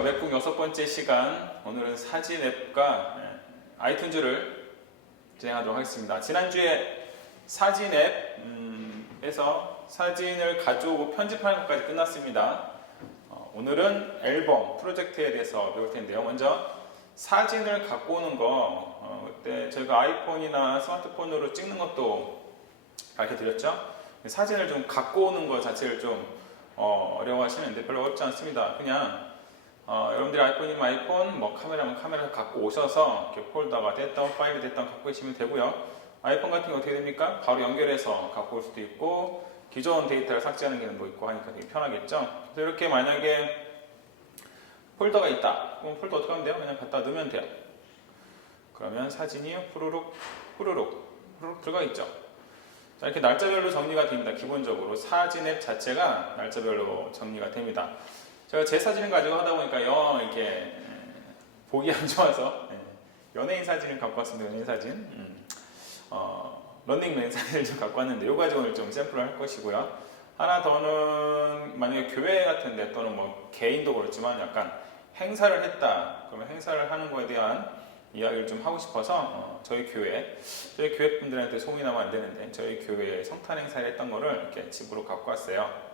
안녕하십니까. 맥북 6번째 시간, 오늘은 사진 앱과 아이튠즈를 진행하도록 하겠습니다. 지난주에 사진 앱에서 사진을 가져오고 편집하는 것까지 끝났습니다. 오늘은 앨범 프로젝트에 대해서 배울 텐데요. 먼저 사진을 갖고 오는 거, 그때 저희가 아이폰이나 스마트폰으로 찍는 것도 가르쳐드렸죠. 사진을 좀 갖고 오는 것 자체를 좀 어려워하시는데 별로 어렵지 않습니다. 그냥 여러분들이 아이폰이면 아이폰, 뭐 카메라면 카메라 갖고 오셔서 이렇게 폴더가 됐던 파일이 됐던 갖고 계시면 되고요. 아이폰 같은 거 어떻게 됩니까? 바로 연결해서 갖고 올 수도 있고 기존 데이터를 삭제하는 기능도 있고 하니까 되게 편하겠죠. 그래서 이렇게 만약에 폴더가 있다. 그럼 폴더 어떻게 하면 돼요? 그냥 갖다 넣으면 돼요. 그러면 사진이 후루룩 들어가 있죠. 자, 이렇게 날짜별로 정리가 됩니다. 기본적으로 사진 앱 자체가 날짜별로 정리가 됩니다. 제가 제 사진을 가지고 하다 보니까 영 이렇게 보기 안 좋아서 연예인 사진을 갖고 왔습니다. 연예인 사진, 런닝맨 사진을 좀 갖고 왔는데 이거 가지고 오늘 좀 샘플을 할 것이고요. 하나 더는 만약에 교회 같은데 또는 뭐 개인도 그렇지만 약간 행사를 했다. 그러면 행사를 하는 거에 대한 이야기를 좀 하고 싶어서 저희 교회 분들한테 소문이 나면 안 되는데 저희 교회에 성탄 행사를 했던 거를 이렇게 집으로 갖고 왔어요.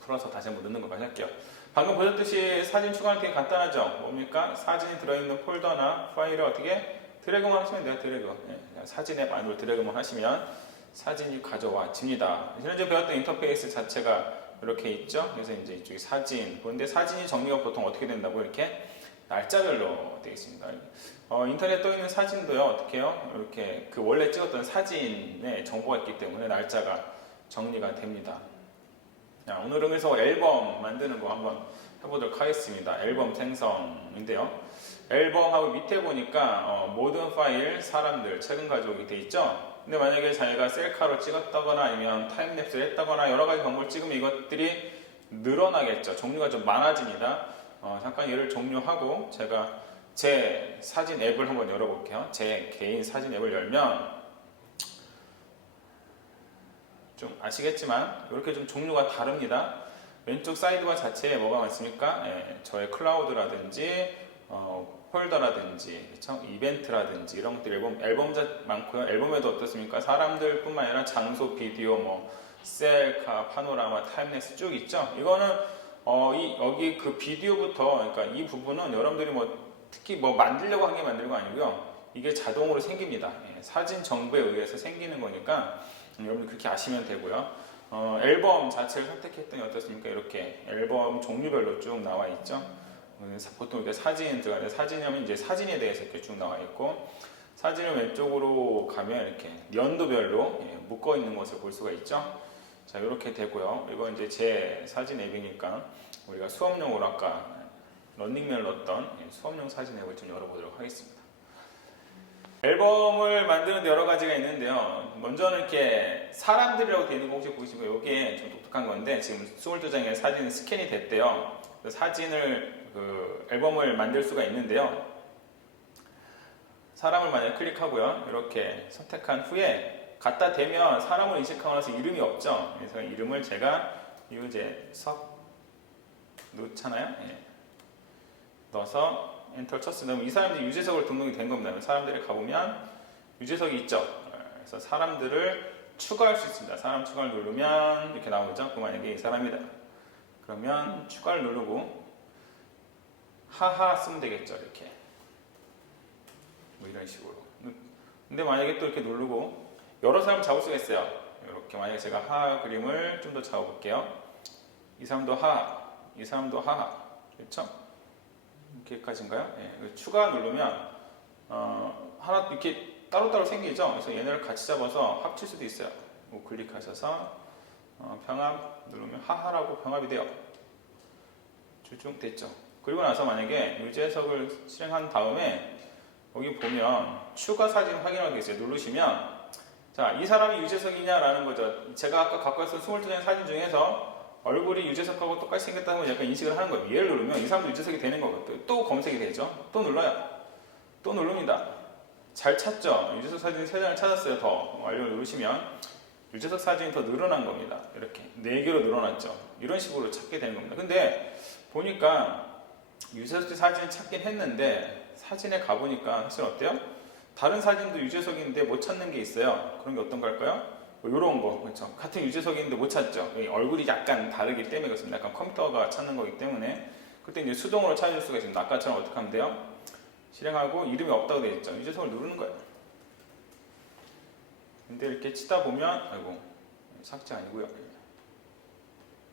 풀어서 다시 한번 넣는 것까지 할게요. 방금 보셨듯이 사진 추가는 되게 간단하죠. 뭡니까? 사진이 들어있는 폴더나 파일을 어떻게 드래그만 하시면 돼요. 드래그. 사진 앱 안으로 드래그만 하시면 사진이 가져와집니다. 지난주에 배웠던 인터페이스 자체가 이렇게 있죠. 그래서 이제 이쪽이 사진. 그런데 사진이 정리가 보통 어떻게 된다고 이렇게 날짜별로 되어 있습니다. 인터넷에 떠 있는 사진도요, 어떻게 해요? 이렇게 그 원래 찍었던 사진에 정보가 있기 때문에 날짜가 정리가 됩니다. 자, 오늘은 그래서 앨범 만드는 거 한번 해보도록 하겠습니다. 앨범 생성인데요. 앨범하고 밑에 보니까 모든 파일, 사람들, 최근 가져오게 돼 있죠. 근데 만약에 자기가 셀카로 찍었다거나 아니면 타임랩스를 했다거나 여러 가지 방법을 찍으면 이것들이 늘어나겠죠. 종류가 좀 많아집니다. 잠깐 얘를 종료하고 제가 제 사진 앱을 한번 열어볼게요. 제 개인 사진 앱을 열면 좀 아시겠지만 이렇게 좀 종류가 다릅니다. 왼쪽 사이드바 자체에 뭐가 많습니까? 저의 클라우드라든지 폴더라든지 그렇죠? 이벤트라든지 이런 것들 앨범 많고요. 앨범에도 어떻습니까? 사람들뿐만 아니라 장소, 비디오, 뭐 셀카, 파노라마, 타임랩스 쭉 있죠. 이거는 여기 그 비디오부터 그러니까 이 부분은 여러분들이 뭐 특히 뭐 만들려고 한 게 만드는 거 아니고요. 이게 자동으로 생깁니다. 사진 정보에 의해서 생기는 거니까 여러분들 그렇게 아시면 되고요. 앨범 자체를 선택했더니 어떻습니까? 이렇게 앨범 종류별로 쭉 나와 있죠. 보통 이렇게 사진 들어가는데 사진이면 이제 사진에 대해서 이렇게 쭉 나와 있고 사진을 왼쪽으로 가면 이렇게 연도별로 묶어 있는 것을 볼 수가 있죠. 자, 이렇게 되고요. 이건 이제 제 사진 앱이니까 우리가 수업용으로 아까 런닝맨을 넣었던 수업용 사진 앱을 좀 열어보도록 하겠습니다. 앨범을 만드는 데 여러 가지가 있는데요. 먼저는 이렇게 사람들이라고 되어 있는 거 혹시 보시고 이게 좀 독특한 건데 지금 22장의 사진이 스캔이 됐대요. 사진을 앨범을 만들 수가 있는데요. 사람을 만약에 클릭하고요. 이렇게 선택한 후에 갖다 대면 사람을 인식하고 나서 이름이 없죠. 그래서 이름을 제가 유재석 넣잖아요. 넣어서 엔터를 쳤으면 이 사람들이 유재석으로 등록이 된 겁니다. 사람들이 가보면 유재석이 있죠. 그래서 사람들을 추가할 수 있습니다. 사람 추가를 누르면 이렇게 나오죠. 그 만약에 이 사람이다. 그러면 추가를 누르고 하하 쓰면 되겠죠. 이렇게 뭐 이런 식으로. 근데 만약에 또 이렇게 누르고 여러 사람 잡을 수가 있어요. 이렇게 만약에 제가 하하 그림을 좀 더 잡아볼게요. 이 사람도 하하, 이 사람도 하하. 그렇죠? 이렇게까지인가요? 추가 누르면 하나 이렇게 따로따로 생기죠. 그래서 얘네를 같이 잡아서 합칠 수도 있어요. 우클릭하셔서 병합 누르면 하하라고 병합이 돼요. 쭉 됐죠. 그리고 나서 만약에 유재석을 실행한 다음에 여기 보면 추가 사진 확인하기 있어요. 누르시면 자, 이 사람이 유재석이냐라는 거죠. 제가 아까 갖고 왔던 22장의 사진 중에서 얼굴이 유재석하고 똑같이 생겼다는 걸 약간 인식을 하는 거예요. 얘를 누르면 이 사람도 유재석이 되는 거거든요. 또 검색이 되죠. 또 눌러요. 또 누릅니다. 잘 찾죠. 유재석 사진 3장을 찾았어요. 더 완료 누르시면 유재석 사진이 더 늘어난 겁니다. 이렇게 4개로 늘어났죠. 이런 식으로 찾게 되는 겁니다. 근데 보니까 유재석 사진을 찾긴 했는데 사진에 가보니까 사실 어때요? 다른 사진도 유재석인데 못 찾는 게 있어요. 그런 게 어떤 걸까요? 뭐 이런 거, 그렇죠? 같은 유재석인데 못 찾죠. 얼굴이 약간 다르기 때문에 그렇습니다. 약간 컴퓨터가 찾는 거기 때문에 그때 이제 수동으로 찾을 수가 있습니다. 아까처럼 어떻게 하면 돼요? 실행하고 이름이 없다고 되어 있죠. 유재석을 누르는 거예요. 근데 이렇게 치다 보면, 아이고, 삭제 아니고요.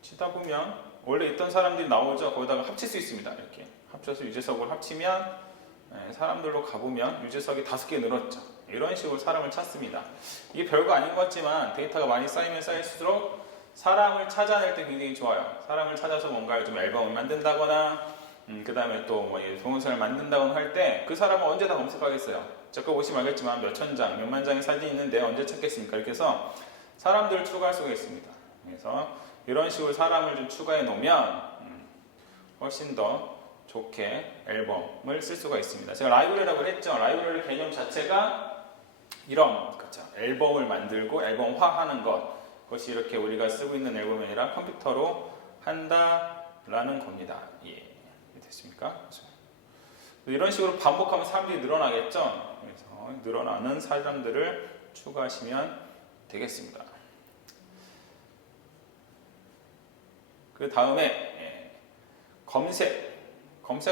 치다 보면 원래 있던 사람들이 나오죠. 거기다가 합칠 수 있습니다. 이렇게 합쳐서 유재석을 합치면 사람들로 가보면 유재석이 5개 늘었죠. 이런 식으로 사람을 찾습니다. 이게 별거 아닌 것 같지만 데이터가 많이 쌓이면 쌓일수록 사람을 찾아낼 때 굉장히 좋아요. 사람을 찾아서 뭔가 좀 앨범을 만든다거나 그 다음에 또뭐 동영상을 만든다거나 할 때 그 사람은 언제 다 검색하겠어요. 저거 보시면 알겠지만 몇천 장, 몇만 장의 사진이 있는데 언제 찾겠습니까? 이렇게 해서 사람들을 추가할 수가 있습니다. 그래서 이런 식으로 사람을 좀 추가해 놓으면 훨씬 더 좋게 앨범을 쓸 수가 있습니다. 제가 라이브러리라고 했죠. 라이브러리 개념 자체가 이런 그렇죠. 앨범을 만들고 앨범화하는 것, 그것이 이렇게 우리가 쓰고 있는 앨범이 아니라 컴퓨터로 한다라는 겁니다. 예, 됐습니까? 그렇죠. 이런 식으로 반복하면 사람들이 늘어나겠죠. 그래서 늘어나는 사람들을 추가하시면 되겠습니다. 그 다음에 검색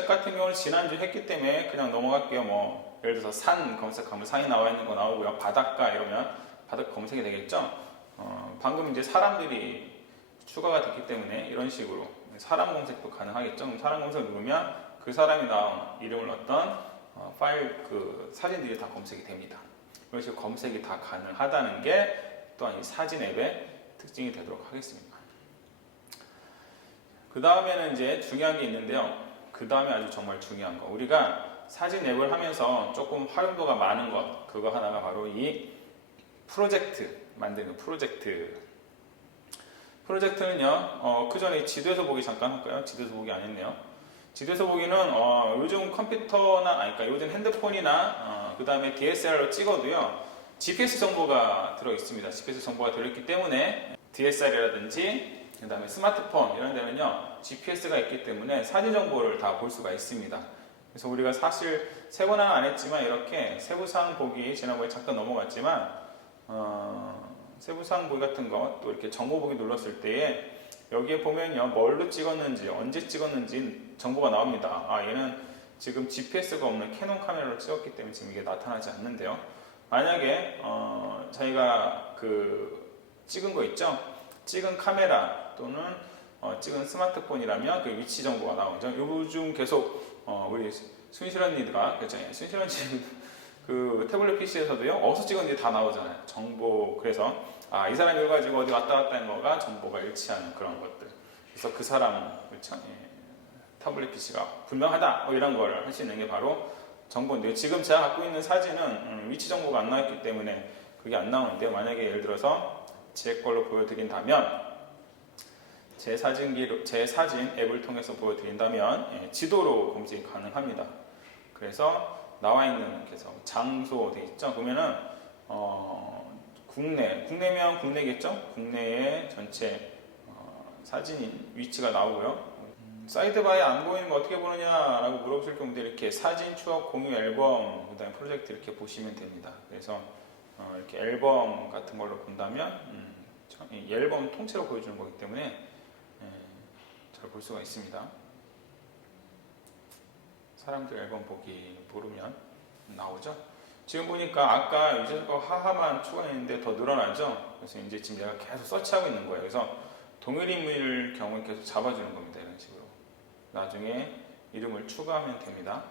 같은 경우는 지난주 했기 때문에 그냥 넘어갈게요. 뭐 예를 들어서 산 검색하면 산이 나와 있는 거 나오고요. 바닷가 이러면 바닷가 검색이 되겠죠. 방금 이제 사람들이 추가가 됐기 때문에 이런 식으로 사람 검색도 가능하겠죠. 그럼 사람 검색을 누르면 그 사람이 나온 이름을 넣었던 파일 그 사진들이 다 검색이 됩니다. 이런 식으로 검색이 다 가능하다는 게 또한 이 사진 앱의 특징이 되도록 하겠습니다. 그 다음에는 이제 중요한 게 있는데요. 그 다음에 아주 정말 중요한 거. 우리가 사진 앱을 하면서 조금 활용도가 많은 것. 그거 하나가 바로 이 프로젝트, 만드는 프로젝트. 프로젝트는요, 그 전에 지도에서 보기 잠깐 할까요? 지도에서 보기 안 했네요. 지도에서 보기는, 요즘 컴퓨터나, 그러니까 요즘 핸드폰이나, 그 다음에 DSLR로 찍어도요, GPS 정보가 들어 있습니다. GPS 정보가 들어있기 때문에 DSLR이라든지 그 다음에 스마트폰 이런 데는요 GPS가 있기 때문에 사진 정보를 다 볼 수가 있습니다. 그래서 우리가 사실 세 번은 안 했지만 이렇게 세부사항 보기 지난번에 잠깐 넘어갔지만 세부사항 보기 같은 거 또 이렇게 정보 보기 눌렀을 때에 여기에 보면요 뭘로 찍었는지 언제 찍었는지 정보가 나옵니다. 얘는 지금 GPS가 없는 캐논 카메라로 찍었기 때문에 지금 이게 나타나지 않는데요. 만약에 저희가 그 찍은 거 있죠? 찍은 카메라 또는 찍은 스마트폰이라면 그 위치 정보가 나오죠. 요즘 계속 우리 순실 언니가 그렇죠. 순실 언니 그 태블릿 PC에서도요 어디서 찍었는지 다 나오잖아요. 정보. 그래서 이 사람이 이거 가지고 어디 왔다 갔다 하는 거가 정보가 일치하는 그런 것들. 그래서 그 사람 그렇죠. 태블릿 PC가 분명하다 뭐 이런 걸 할 수 있는 게 바로 정보인데요. 지금 제가 갖고 있는 사진은 위치 정보가 안 나왔기 때문에 그게 안 나오는데 만약에 예를 들어서 제 걸로 보여드린다면 제 사진 앱을 통해서 보여드린다면 지도로 검색이 가능합니다. 그래서 나와 있는 그래서 장소 돼 있죠. 그러면은 국내면 국내겠죠. 국내의 전체 사진 위치가 나오고요. 사이드바에 안 보이는 거 어떻게 보느냐라고 물어보실 경우에 이렇게 사진 추억 공유 앨범 그다음에 프로젝트 이렇게 보시면 됩니다. 그래서 이렇게 앨범 같은 걸로 본다면 이 앨범 통째로 보여주는 거기 때문에 잘 볼 수가 있습니다. 사람들 앨범 보기 모르면 나오죠. 지금 보니까 아까 유재석과 하하만 추가했는데 더 늘어나죠. 그래서 이제 지금 내가 계속 서치하고 있는 거예요. 그래서 동일 인물 경우에 계속 잡아주는 겁니다. 이런 식으로 나중에 이름을 추가하면 됩니다.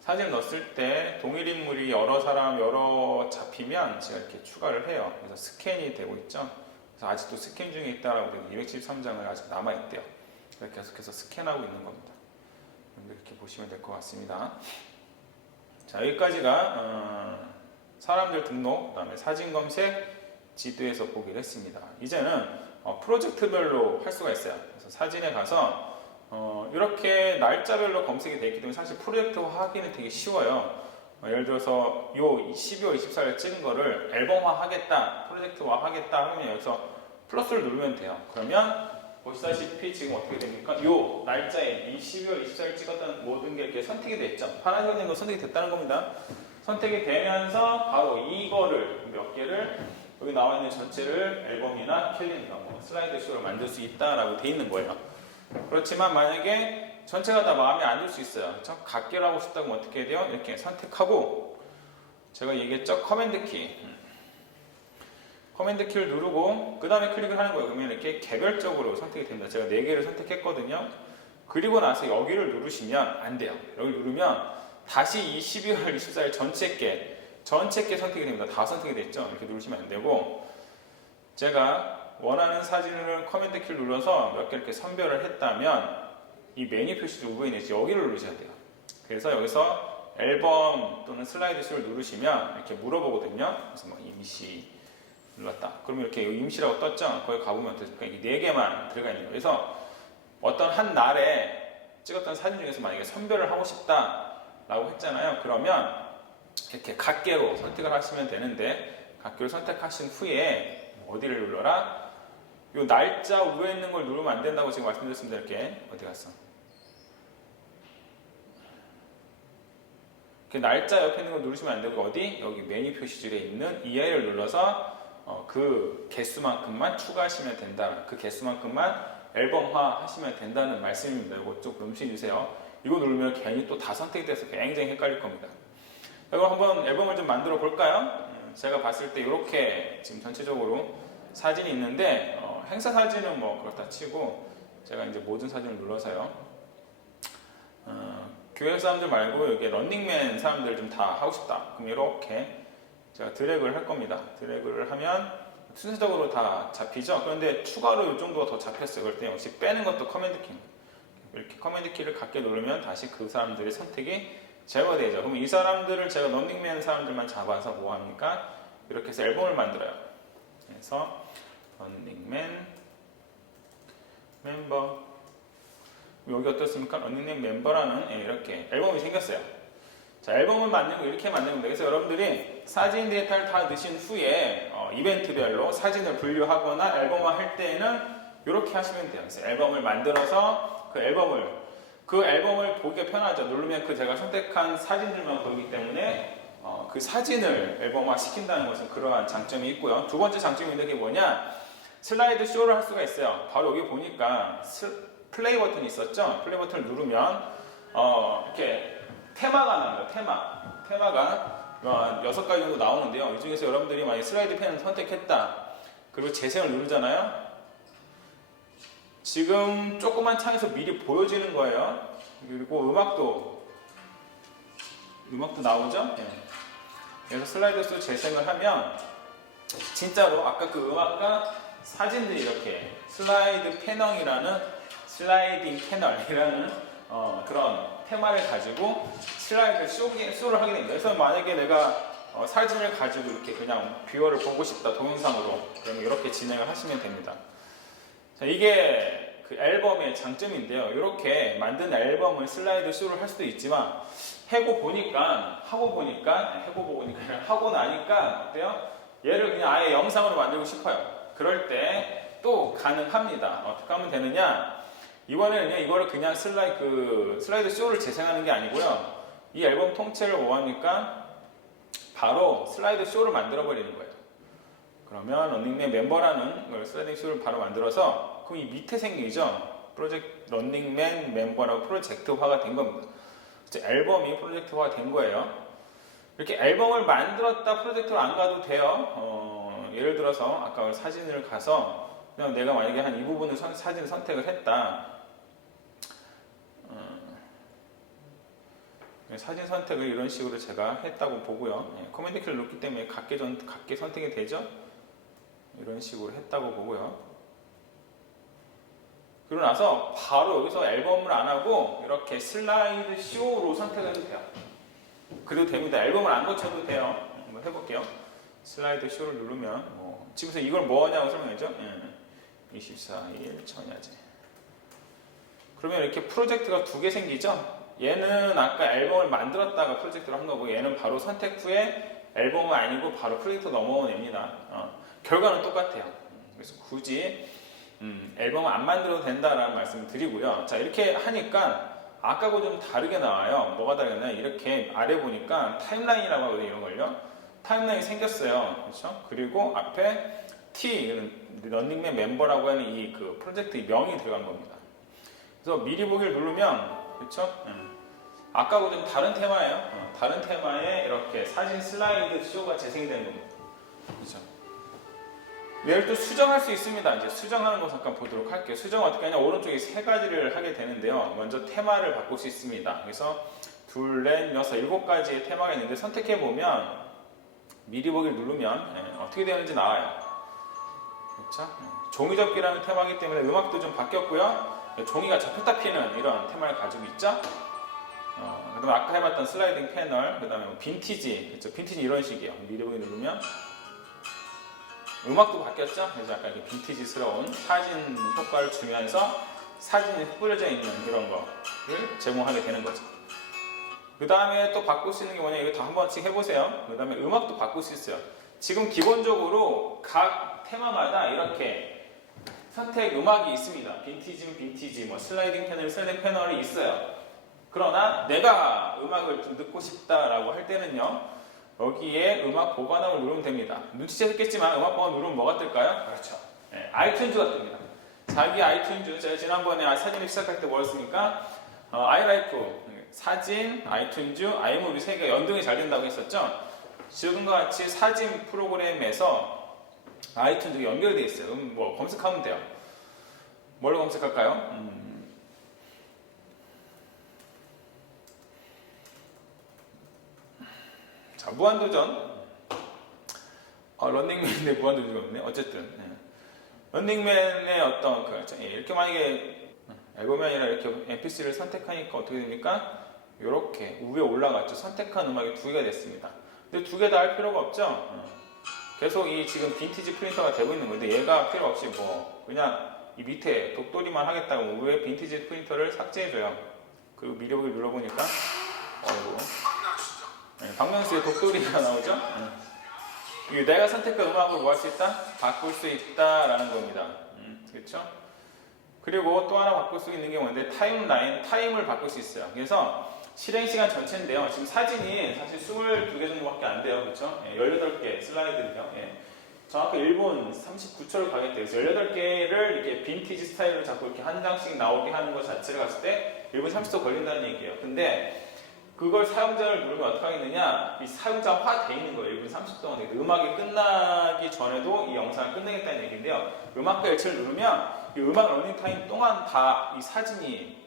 사진 넣었을 때 동일 인물이 여러 사람 여러 잡히면 제가 이렇게 추가를 해요. 그래서 스캔이 되고 있죠. 그래서 아직도 스캔 중에 있다라고 273장을 아직 남아 있대요. 그래서 계속해서 스캔하고 있는 겁니다. 이렇게 보시면 될 것 같습니다. 자, 여기까지가 사람들 등록, 그다음에 사진 검색, 지도에서 보기를 했습니다. 이제는 프로젝트별로 할 수가 있어요. 그래서 사진에 가서 이렇게 날짜별로 검색이 되어 있기 때문에 사실 프로젝트화 하기는 되게 쉬워요. 예를 들어서 요 12월 24일 찍은 거를 앨범화 하겠다, 프로젝트화 하겠다 하면 여기서 플러스를 누르면 돼요. 그러면 보시다시피 지금 어떻게 됩니까? 요 날짜에 이 12월 24일 찍었던 모든 게 이렇게 선택이 됐죠. 파란색 있는 거 선택이 됐다는 겁니다. 선택이 되면서 바로 이거를 몇 개를 여기 나와 있는 전체를 앨범이나 캘린더, 뭐 슬라이드 쇼를 만들 수 있다라고 돼 있는 거예요. 그렇지만 만약에 전체가 다 마음에 안 들 수 있어요. 저 각기를 하고 싶다고 어떻게 해야 돼요? 이렇게 선택하고 제가 얘기했죠? 커맨드 키를 누르고 그 다음에 클릭을 하는 거예요. 그러면 이렇게 개별적으로 선택이 됩니다. 제가 4개를 선택했거든요. 그리고 나서 여기를 누르시면 안 돼요. 여기 누르면 다시 이 12월 24일 전체 게 선택이 됩니다. 다 선택이 됐죠? 이렇게 누르시면 안 되고 제가 원하는 사진을 커맨드 키를 눌러서 몇 개 이렇게 선별을 했다면 이 메뉴 표시 우에 있는 여기를 누르셔야 돼요. 그래서 여기서 앨범 또는 슬라이드 쇼를 누르시면 이렇게 물어보거든요. 그래서 뭐 임시 눌렀다. 그러면 이렇게 임시라고 떴죠? 거기 가보면 어떻습니까? 이게 4개만 들어가 있는 거예요. 그래서 어떤 한 날에 찍었던 사진 중에서 만약에 선별을 하고 싶다라고 했잖아요. 그러면 이렇게 각개로 선택을 하시면 되는데 각개로 선택하신 후에 어디를 눌러라? 이 날짜 위에 있는 걸 누르면 안 된다고 지금 말씀드렸습니다. 이렇게 어디 갔어? 이렇게 날짜 옆에 있는 걸 누르시면 안 되고 어디? 여기 메뉴 표시줄에 있는 EI를 눌러서 그 개수만큼만 추가하시면 된다. 그 개수만큼만 앨범화 하시면 된다는 말씀입니다. 이거 좀 명심해 주세요. 이거 누르면 괜히 또 다 선택이 돼서 굉장히 헷갈릴 겁니다. 그럼 한번 앨범을 좀 만들어 볼까요? 제가 봤을 때 이렇게 지금 전체적으로 사진이 있는데 행사 사진은 뭐 그렇다 치고 제가 이제 모든 사진을 눌러서요. 교회 사람들 말고 여기 런닝맨 사람들 좀 다 하고 싶다. 그럼 이렇게 제가 드래그를 할 겁니다. 드래그를 하면 순서적으로 다 잡히죠. 그런데 추가로 이 정도가 더 잡혔어요. 그럴 때 역시 빼는 것도 커맨드 키. 이렇게 커맨드 키를 갖게 누르면 다시 그 사람들의 선택이 제거되죠. 그럼 이 사람들을 제가 런닝맨 사람들만 잡아서 뭐 합니까? 이렇게 해서 앨범을 만들어요. 그래서 런닝맨 멤버 여기 어떻습니까? 런닝맨 멤버라는 이렇게 앨범이 생겼어요. 자, 앨범을 만들고 이렇게 만드는 거예요. 그래서 여러분들이 사진 데이터를 다 넣으신 후에 이벤트별로 사진을 분류하거나 앨범화 할 때에는 이렇게 하시면 돼요. 그래서 앨범을 만들어서 그 앨범을 보기가 편하죠. 누르면 그 제가 선택한 사진들만 보이기 때문에 그 사진을 앨범화 시킨다는 것은 그러한 장점이 있고요. 두 번째 장점이 있는 게 뭐냐? 슬라이드 쇼를 할 수가 있어요. 바로 여기 보니까 플레이 버튼이 있었죠. 플레이 버튼을 누르면 이렇게 테마가 나옵니다. 테마가 6가지 정도 나오는데요. 이 중에서 여러분들이 만약 슬라이드 펜을 선택했다. 그리고 재생을 누르잖아요. 지금 조그만 창에서 미리 보여지는 거예요. 그리고 음악도 나오죠. 네. 그래서 슬라이드 재생을 하면 진짜로 아까 그 음악과 사진들이 이렇게 슬라이딩 패널이라는 그런 테마를 가지고 슬라이드 쇼를 하게 됩니다. 그래서 만약에 내가 사진을 가지고 이렇게 그냥 뷰어를 보고 싶다 동영상으로 그러면 이렇게 진행을 하시면 됩니다. 자, 이게 그 앨범의 장점인데요. 이렇게 만든 앨범을 슬라이드 쇼를 할 수도 있지만 하고 나니까 어때요? 얘를 그냥 아예 영상으로 만들고 싶어요. 그럴 때 또 가능합니다. 어떻게 하면 되느냐? 이번에는 이거를 그냥 슬라이드 쇼를 재생하는 게 아니고요. 이 앨범 통째를 뭐합니까? 바로 슬라이드 쇼를 만들어 버리는 거예요. 그러면 런닝맨 멤버라는 걸 슬라이드 쇼를 바로 만들어서 그럼 이 밑에 생기죠? 런닝맨 멤버라고 프로젝트화가 된 겁니다. 앨범이 프로젝트화가 된 거예요. 이렇게 앨범을 만들었다 프로젝트로 안 가도 돼요. 예를 들어서 아까 사진을 가서 그냥 내가 만약에 한 이 부분을 사진을 선택을 했다. 사진 선택을 이런 식으로 제가 했다고 보고요. 커맨드 키를 누르기 때문에 각계 선택이 되죠. 이런 식으로 했다고 보고요. 그러고 나서 바로 여기서 앨범을 안 하고 이렇게 슬라이드 쇼로 선택해도 돼요. 그래도 됩니다. 앨범을 안 거쳐도 돼요. 한번 해볼게요. 슬라이드 쇼를 누르면 지금서 이걸 뭐냐고 설명했죠? 24일 천야제. 그러면 이렇게 프로젝트가 2개 생기죠? 얘는 아까 앨범을 만들었다가 프로젝트를 한 거고 얘는 바로 선택 후에 앨범은 아니고 바로 프로젝트 넘어온 애입니다. 결과는 똑같아요. 그래서 굳이 앨범을 안 만들어도 된다라는 말씀을 드리고요. 자, 이렇게 하니까 아까하고 좀 다르게 나와요. 뭐가 다르냐? 이렇게 아래 보니까 타임라인이라고 하거든요. 이런 걸요. 타임라인이 생겼어요. 그렇죠? 그리고 앞에 T, 런닝맨 멤버라고 하는 이 그 프로젝트 명이 들어간 겁니다. 그래서 미리 보기를 누르면, 그렇죠? 아까하고 좀 다른 테마예요. 다른 테마에 이렇게 사진 슬라이드 쇼가 재생이 되는 겁니다. 그렇죠? 얘를 또 수정할 수 있습니다. 이제 수정하는 거 잠깐 보도록 할게요. 수정 어떻게 하냐? 오른쪽에 세 가지를 하게 되는데요. 먼저 테마를 바꿀 수 있습니다. 그래서 둘, 넷, 여섯, 일곱 가지의 테마가 있는데 선택해 보면 미리 보기를 누르면 어떻게 되는지 나와요. 그렇죠? 종이접기라는 테마이기 때문에 음악도 좀 바뀌었고요. 종이가 접혔다 피는 이런 테마를 가지고 있죠. 그다음에 아까 해봤던 슬라이딩 패널, 그다음에 빈티지, 그렇죠? 빈티지 이런 식이에요. 미리 보기 누르면 음악도 바뀌었죠. 그래서 약간 이렇게 빈티지스러운 사진 효과를 주면서 사진이 뿌려져 있는 이런 거를 제공하게 되는 거죠. 그 다음에 또 바꿀 수 있는 게 뭐냐, 이거 다 한 번씩 해보세요. 그 다음에 음악도 바꿀 수 있어요. 지금 기본적으로 각 테마마다 이렇게 선택 음악이 있습니다. 빈티지, 뭐 슬라이딩 패널이 있어요. 그러나 내가 음악을 좀 듣고 싶다라고 할 때는요, 여기에 음악 보관함을 누르면 됩니다. 눈치채셨겠지만 음악 보관 누르면 뭐가 뜰까요? 그렇죠. 아이튠즈가 뜹니다. 자기 아이튠즈, 제가 지난번에 사진을 시작할 때 뭐였습니까? 아이라이프, 사진, 아이튠즈, 아이무비 세 개가 연동이 잘 된다고 했었죠. 지금과 같이 사진 프로그램에서 아이튠즈가 연결되어 있어요. 뭐 검색하면 돼요. 뭘로 검색할까요? 자, 무한도전. 런닝맨의 무한도전이 없네. 어쨌든 런닝맨의 어떤 이렇게 만약에 앨범이 아니라 이렇게 mp3를 선택하니까 어떻게 됩니까? 이렇게 위에 올라갔죠. 선택한 음악이 두 개가 됐습니다. 근데 두 개 다 할 필요가 없죠. 계속 이 지금 빈티지 프린터가 되고 있는 건데 얘가 필요 없이 뭐 그냥 이 밑에 독도리만 하겠다고 위에 빈티지 프린터를 삭제해줘요. 그리고 미리 보기 눌러보니까 박명수의 독도리가 나오죠. 내가 선택한 음악을 뭐 할 수 있다? 바꿀 수 있다라는 겁니다. 그렇죠? 그리고 또 하나 바꿀 수 있는 게 뭔데, 타임을 바꿀 수 있어요. 그래서 실행 시간 전체인데요. 지금 사진이 사실 22개 정도밖에 안 돼요. 그렇죠? 18개 슬라이드를요. 정확히 1분 39초를 가겠대요. 그래서 18개를 이렇게 빈티지 스타일로 자꾸 이렇게 한 장씩 나오게 하는 것 자체를 봤을 때 1분 30초 걸린다는 얘기예요. 근데 그걸 사용자를 누르면 어떻게 하겠느냐, 이 사용자화 돼 있는 거예요. 1분 30초 동안. 음악이 끝나기 전에도 이 영상을 끝내겠다는 얘기인데요. 음악과 일치를 누르면 이 음악 러닝타임 동안 다 이 사진이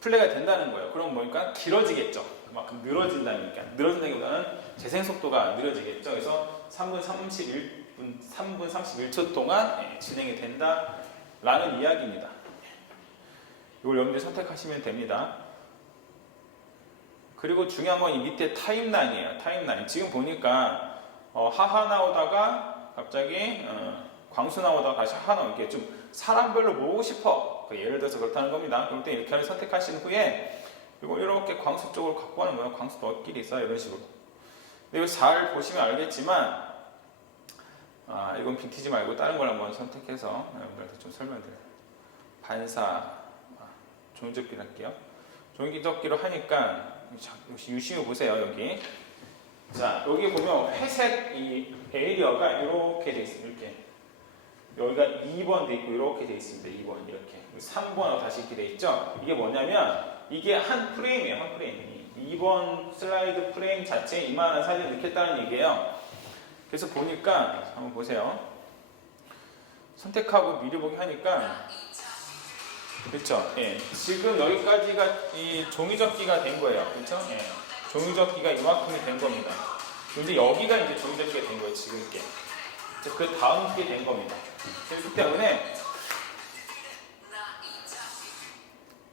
플레이가 된다는 거예요. 그럼 뭐니까 길어지겠죠. 그만큼 늘어진다니까. 늘어진다기보다는 재생 속도가 느려지겠죠. 그래서 3분 31초 동안 진행이 된다라는 이야기입니다. 이걸 여러분들이 선택하시면 됩니다. 그리고 중요한 건 이 밑에 타임라인이에요. 타임라인. 지금 보니까 하하 나오다가 갑자기 광수 나오다가 다시 하하 나오게 좀 사람별로 모으고 싶어. 예를 들어서 그렇다는 겁니다. 그럴 때 이렇게 선택하신 후에 이거 이렇게 광수 쪽으로 갖고 가는 거예요. 광수 너끼리 있어요. 이런 식으로. 근데 이거 잘 보시면 알겠지만 이건 빈티지 말고 다른 걸 한번 선택해서 여러분들한테 좀 설명드려요. 반사 종이접기를 할게요. 종이접기로 하니까 유심히 보세요. 여기. 자, 여기 보면 회색 이 에리어가 이렇게 돼 있어요. 이렇게. 여기가 2번 돼 있고 이렇게 돼 있습니다. 2번 이렇게. 3번하고 다시 이렇게 돼 있죠. 이게 뭐냐면 이게 한 프레임이에요. 한 프레임. 2번 슬라이드 프레임 자체에 이만한 사진을 넣겠다는 얘기예요. 그래서 보니까 한번 보세요. 선택하고 미리 보기 하니까 그렇죠. 지금 여기까지가 이 종이접기가 된 거예요. 그렇죠? 종이접기가 이만큼이 된 겁니다. 근데 여기가 이제 종이접기가 된 거예요. 지금 이렇게. 그 다음 게 된 겁니다. 그렇기 때문에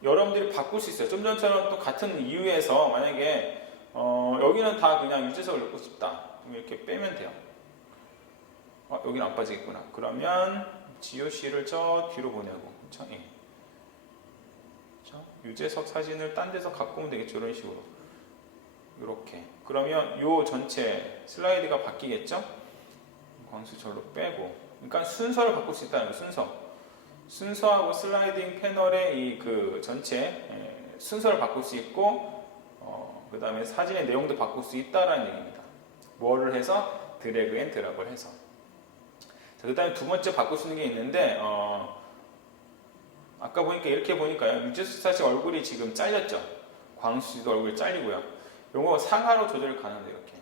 여러분들이 바꿀 수 있어요. 좀 전처럼 또 같은 이유에서 만약에 여기는 다 그냥 유재석을 넣고 싶다. 그럼 이렇게 빼면 돼요. 여기는 안 빠지겠구나. 그러면 GOC를 저 뒤로 보내고. 그렇죠? 유재석 사진을 딴 데서 갖고 오면 되겠죠. 이런 식으로. 이렇게. 그러면 요 전체 슬라이드가 바뀌겠죠? 광수 절로 빼고. 그러니까 순서를 바꿀 수 있다는 거예요. 순서. 순서하고 슬라이딩 패널의 이 그 전체 순서를 바꿀 수 있고 그 다음에 사진의 내용도 바꿀 수 있다라는 얘기입니다. 뭐를 해서? 드래그 앤 드랍을 해서. 그 다음에 두 번째 바꿀 수 있는 게 있는데 아까 보니까 이렇게 보니까요. 유재수 씨 얼굴이 지금 잘렸죠. 광수 씨도 얼굴이 잘리고요. 요거 상하로 조절 가능해요. 이렇게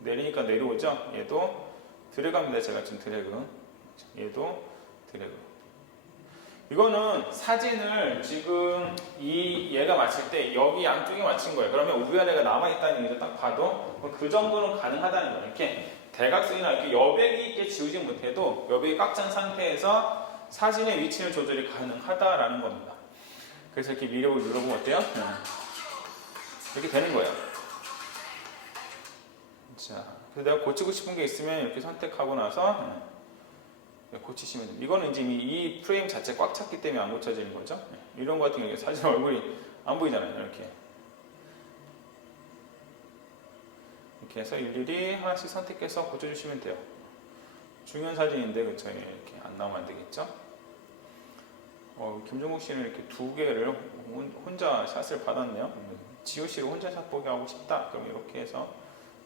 내리니까 내려오죠. 얘도 드래그합니다. 제가 지금 드래그. 얘도 드래그. 이거는 사진을 지금 얘가 맞출 때 여기 양쪽에 맞춘 거예요. 그러면 위아래가 남아있다는 얘기죠. 딱 봐도 그 정도는 가능하다는 거예요. 이렇게 대각선이나 이렇게 여백이 있게 지우지 못해도 여백이 꽉 찬 상태에서 사진의 위치를 조절이 가능하다라는 겁니다. 그래서 이렇게 미력을 눌러보면 어때요? 이렇게 되는 거예요. 자, 그래서 내가 고치고 싶은 게 있으면 이렇게 선택하고 나서 고치시면 됩니다. 이거는 이제 이 프레임 자체 꽉 찼기 때문에 안 고쳐지는 거죠. 이런 거 같은 경우에 사진 얼굴이 안 보이잖아요. 이렇게 해서 일일이 하나씩 선택해서 고쳐주시면 돼요. 중요한 사진인데 그쵸? 이렇게 안 나오면 안 되겠죠? 김종국 씨는 이렇게 두 개를 혼자 샷을 받았네요. 지우 씨를 혼자 샷 보게 하고 싶다. 그럼 이렇게 해서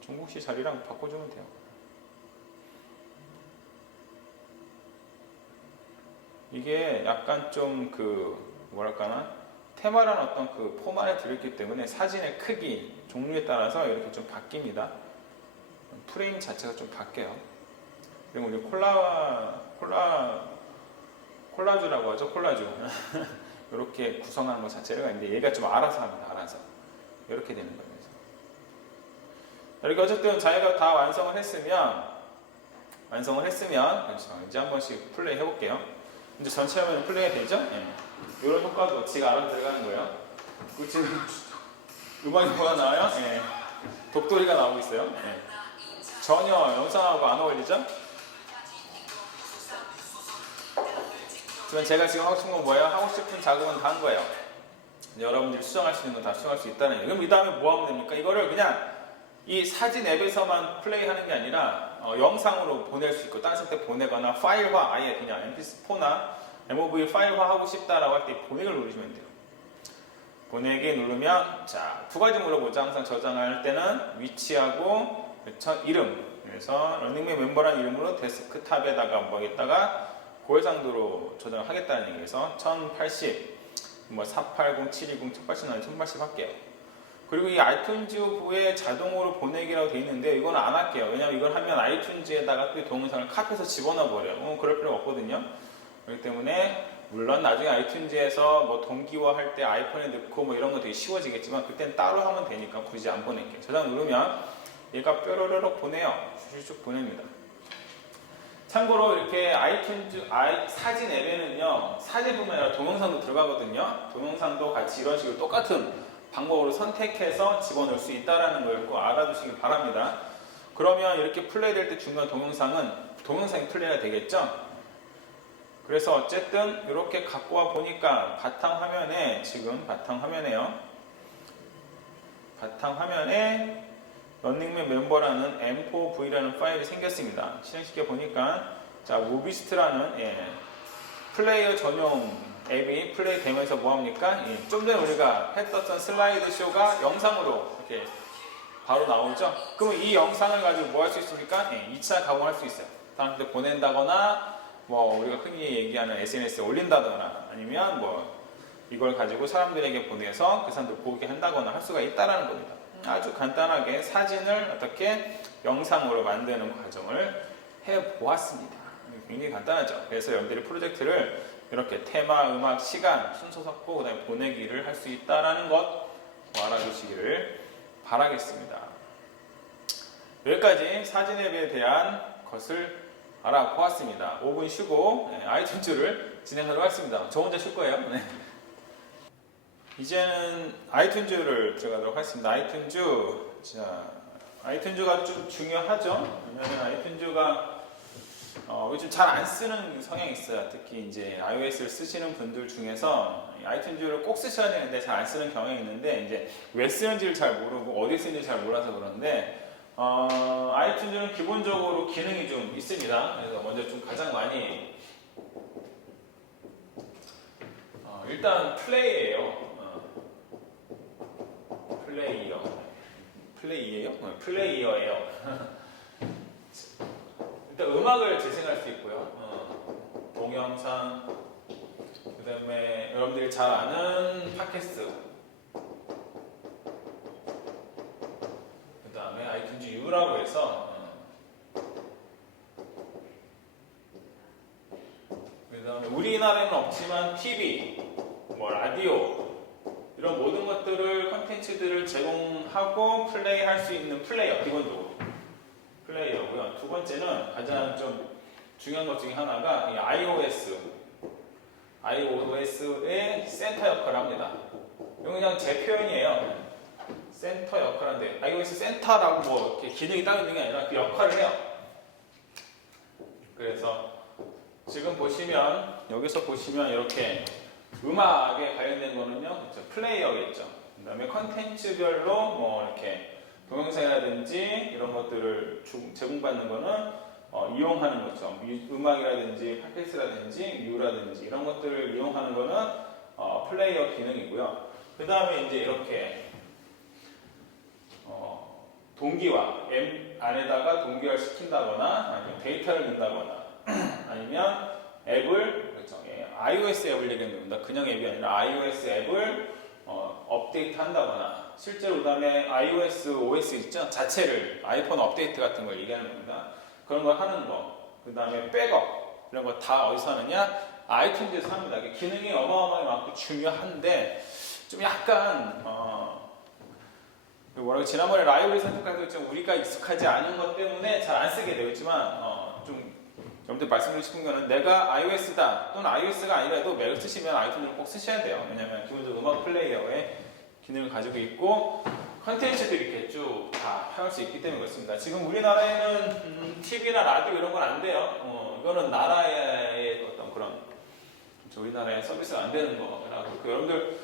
종국 씨 자리랑 바꿔주면 돼요. 이게 약간 좀 뭐랄까나 테마라는 어떤 그 포만에 들어있기 때문에 사진의 크기, 종류에 따라서 이렇게 좀 바뀝니다. 프레임 자체가 좀 바뀌어요. 그리고 우리 콜라주라고 하죠. 콜라주. 이렇게 구성하는 것 자체가 있는데 얘가 좀 알아서 합니다. 알아서. 이렇게 되는 거예요. 이렇게 어쨌든 자기가 다 완성을 했으면 그렇죠. 이제 한 번씩 플레이 해볼게요. 이제 전체 화면 플레이가 되죠? 이런 효과도 지가 알아서 들어가는 거예요. 지금 음악이 뭐가 나와요? 독도리가 나오고 있어요. 전혀 영상하고 안 어울리죠? 하지만 제가 지금 하고 싶은 건 뭐예요? 하고 싶은 작업은 다 한 거예요. 여러분들이 수정할 수 있는 건 다 수정할 수 있다는 얘기예요. 그럼 이 다음에 뭐 하면 됩니까? 이거를 그냥 이 사진 앱에서만 플레이하는 게 아니라 영상으로 보낼 수 있고 다른 사람한테 보내거나 파일화 아예 그냥 mp4나 mov 파일화 하고 싶다라고 할 때 보내기를 누르시면 돼요. 보내기 누르면 자, 두 가지 물어보죠. 항상 저장할 때는 위치하고 이름. 그래서 런닝맨 멤버라는 이름으로 데스크탑에다가 뭐겠다가 고해상도로 저장을 하겠다는 얘기에서 1080, 480, 720, 1080 나는 1080 할게요. 그리고 이 아이튠즈부에 자동으로 보내기라고 되어 있는데 이건 안 할게요. 왜냐면 이걸 하면 아이튠즈에다가 또 동영상을 카피해서 집어넣어 버려요. 그럴 필요가 없거든요. 그렇기 때문에 물론 나중에 아이튠즈에서 동기화 할 때 아이폰에 넣고 이런 거 되게 쉬워지겠지만 그때는 따로 하면 되니까 굳이 안 보낼게요. 저장 누르면 얘가 뾰로로록 보내요. 슉슉 보냅니다. 참고로 이렇게 아이튠즈 사진 앱에는요 사진뿐만 아니라 동영상도 들어가거든요. 동영상도 같이 이런 식으로 똑같은 방법으로 선택해서 집어넣을 수 있다는 걸 꼭 알아두시기 바랍니다. 그러면 이렇게 플레이될 때 중요한 동영상이 플레이가 되겠죠. 그래서 어쨌든 이렇게 갖고 와 보니까 바탕화면에 런닝맨 멤버라는 m4v라는 파일이 생겼습니다. 실행시켜 보니까 자 무비스트라는 플레이어 전용 앱이 플레이 되면서 뭐합니까? 좀 전에 우리가 했었던 슬라이드 쇼가 영상으로 이렇게 바로 나오죠. 그러면 이 영상을 가지고 뭐 할 수 있습니까? 2차 가공할 수 있어요. 사람한테 보낸다거나 우리가 흔히 얘기하는 SNS에 올린다거나 아니면 이걸 가지고 사람들에게 보내서 그 사람들 보게 한다거나 할 수가 있다는 겁니다. 아주 간단하게 사진을 어떻게 영상으로 만드는 과정을 해보았습니다. 굉장히 간단하죠. 그래서 여러분들이 프로젝트를 이렇게 테마, 음악, 시간, 순서 섞고 그 다음에 보내기를 할 수 있다는 것 알아주시기를 바라겠습니다. 여기까지 사진 앱에 대한 것을 알아보았습니다. 5분 쉬고 아이튠즈를 진행하도록 하겠습니다. 저 혼자 쉴 거예요. 네. 이제는 아이튠즈를 들어가도록 하겠습니다. 아이튠즈가 좀 중요하죠. 왜냐하면 아이튠즈가 요즘 잘 안 쓰는 성향이 있어요. 특히 이제 iOS를 쓰시는 분들 중에서 아이튠즈를 꼭 쓰셔야 되는데 잘 안 쓰는 경향이 있는데 이제 왜 쓰는지를 잘 모르고 어디 쓰는지 잘 몰라서 그러는데 아이튠즈는 기본적으로 기능이 좀 있습니다. 그래서 먼저 좀 가장 많이 일단 플레이예요. 플레이예요? 플레이어예요. 일단 음악을 재생할 수 있고요. 동영상, 그 다음에 여러분들이 잘 아는 팟캐스트, 그 다음에 아이튠즈 U라고 해서 그 다음에 우리나라에는 없지만 TV, 뭐 라디오 이런 모든 것들을 컨텐츠들을 제공하고 플레이할 수 있는 플레이어, 기본적으로 플레이어고요. 두 번째는 가장 좀 중요한 것 중에 하나가 이 iOS의 센터 역할을 합니다. 이건 그냥 제 표현이에요. 센터 역할인데 iOS 센터라고 뭐 이렇게 기능이 따로 있는 게 아니라 그 역할을 해요. 그래서 지금 보시면 여기서 보시면 이렇게 음악에 관련된 거는요, 그렇죠? 플레이어겠죠. 그 다음에 컨텐츠별로 뭐 이렇게 동영상이라든지 이런 것들을 제공받는 거는 이용하는 거죠. 음악이라든지 팟캐스트라든지 뮤라든지 이런 것들을 이용하는 거는 플레이어 기능이고요. 그 다음에 이제 이렇게 동기화, 앱 안에다가 동기화를 시킨다거나 아니면 데이터를 넣는다거나 아니면 앱을, 그렇죠. iOS 앱을 얘기하는 겁니다. 그냥 앱이 아니라 iOS 앱을 업데이트 한다거나, 실제로 그 다음에 iOS OS 있죠? 자체를 아이폰 업데이트 같은 걸 얘기하는 겁니다. 그런 걸 하는 거. 그 다음에 백업, 이런 거 다 어디서 하느냐? 아이튠즈에서 합니다. 기능이 어마어마하게 많고 중요한데 좀 약간 뭐라고, 지난번에 라이브러리 선택할 때 좀 우리가 익숙하지 않은 것 때문에 잘 안 쓰게 되어 있지만 좀 여러분들 말씀드리고 싶은 거는 내가 iOS다 또는 iOS가 아니라도 맥을 쓰시면 아이튠즈를 꼭 쓰셔야 돼요. 왜냐하면 기본적으로 음악 플레이어의 기능을 가지고 있고 컨텐츠들이 이렇게 쭉 다 활용할 수 있기 때문에 그렇습니다. 지금 우리나라에는 TV나 라디오 이런 건 안 돼요. 이거는 나라의 어떤 그런 우리나라의 서비스가 안 되는 거라고. 여러분들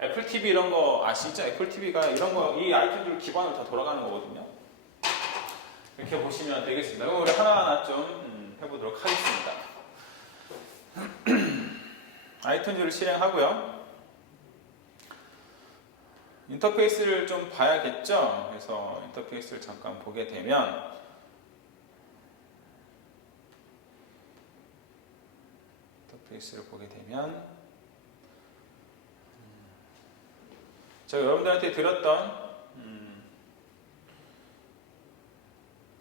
애플 TV 이런 거 아시죠? 애플 TV가 이런 거 이 아이튠즈를 기반으로 다 돌아가는 거거든요. 이렇게 보시면 되겠습니다. 그럼 우리 하나하나 좀 해보도록 하겠습니다. 아이튠즈를 실행하고요. 인터페이스를 좀 봐야겠죠. 그래서 인터페이스를 잠깐 보게 되면 제가 여러분들한테 드렸던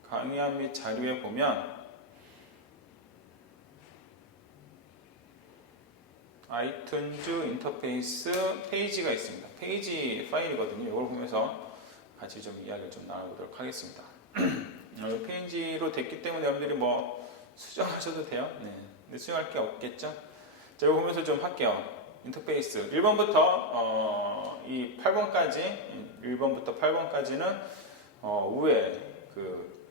강의안 및 자료에 보면 아이튠즈 인터페이스 페이지가 있습니다. 페이지 파일이거든요. 이걸 보면서 같이 좀 이야기를 좀 나눠보도록 하겠습니다. 페이지로 됐기 때문에 여러분들이 뭐 수정하셔도 돼요. 네. 근데 수정할 게 없겠죠? 제가 보면서 좀 할게요. 인터페이스 1번부터 이 8번까지 1번부터 8번까지는 우에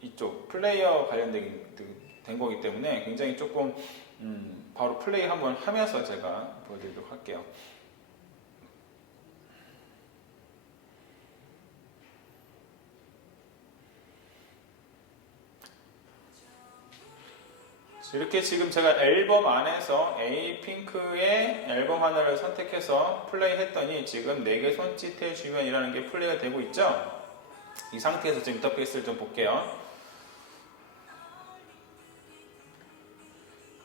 이쪽 플레이어 관련된 거기 때문에 굉장히 조금 바로 플레이 한번 하면서 제가 보여드리도록 할게요. 이렇게 지금 제가 앨범 안에서 에이핑크의 앨범 하나를 선택해서 플레이 했더니 지금 4개 손짓해 주면이라는 게 플레이가 되고 있죠. 이 상태에서 지금 인터페이스를 좀 볼게요.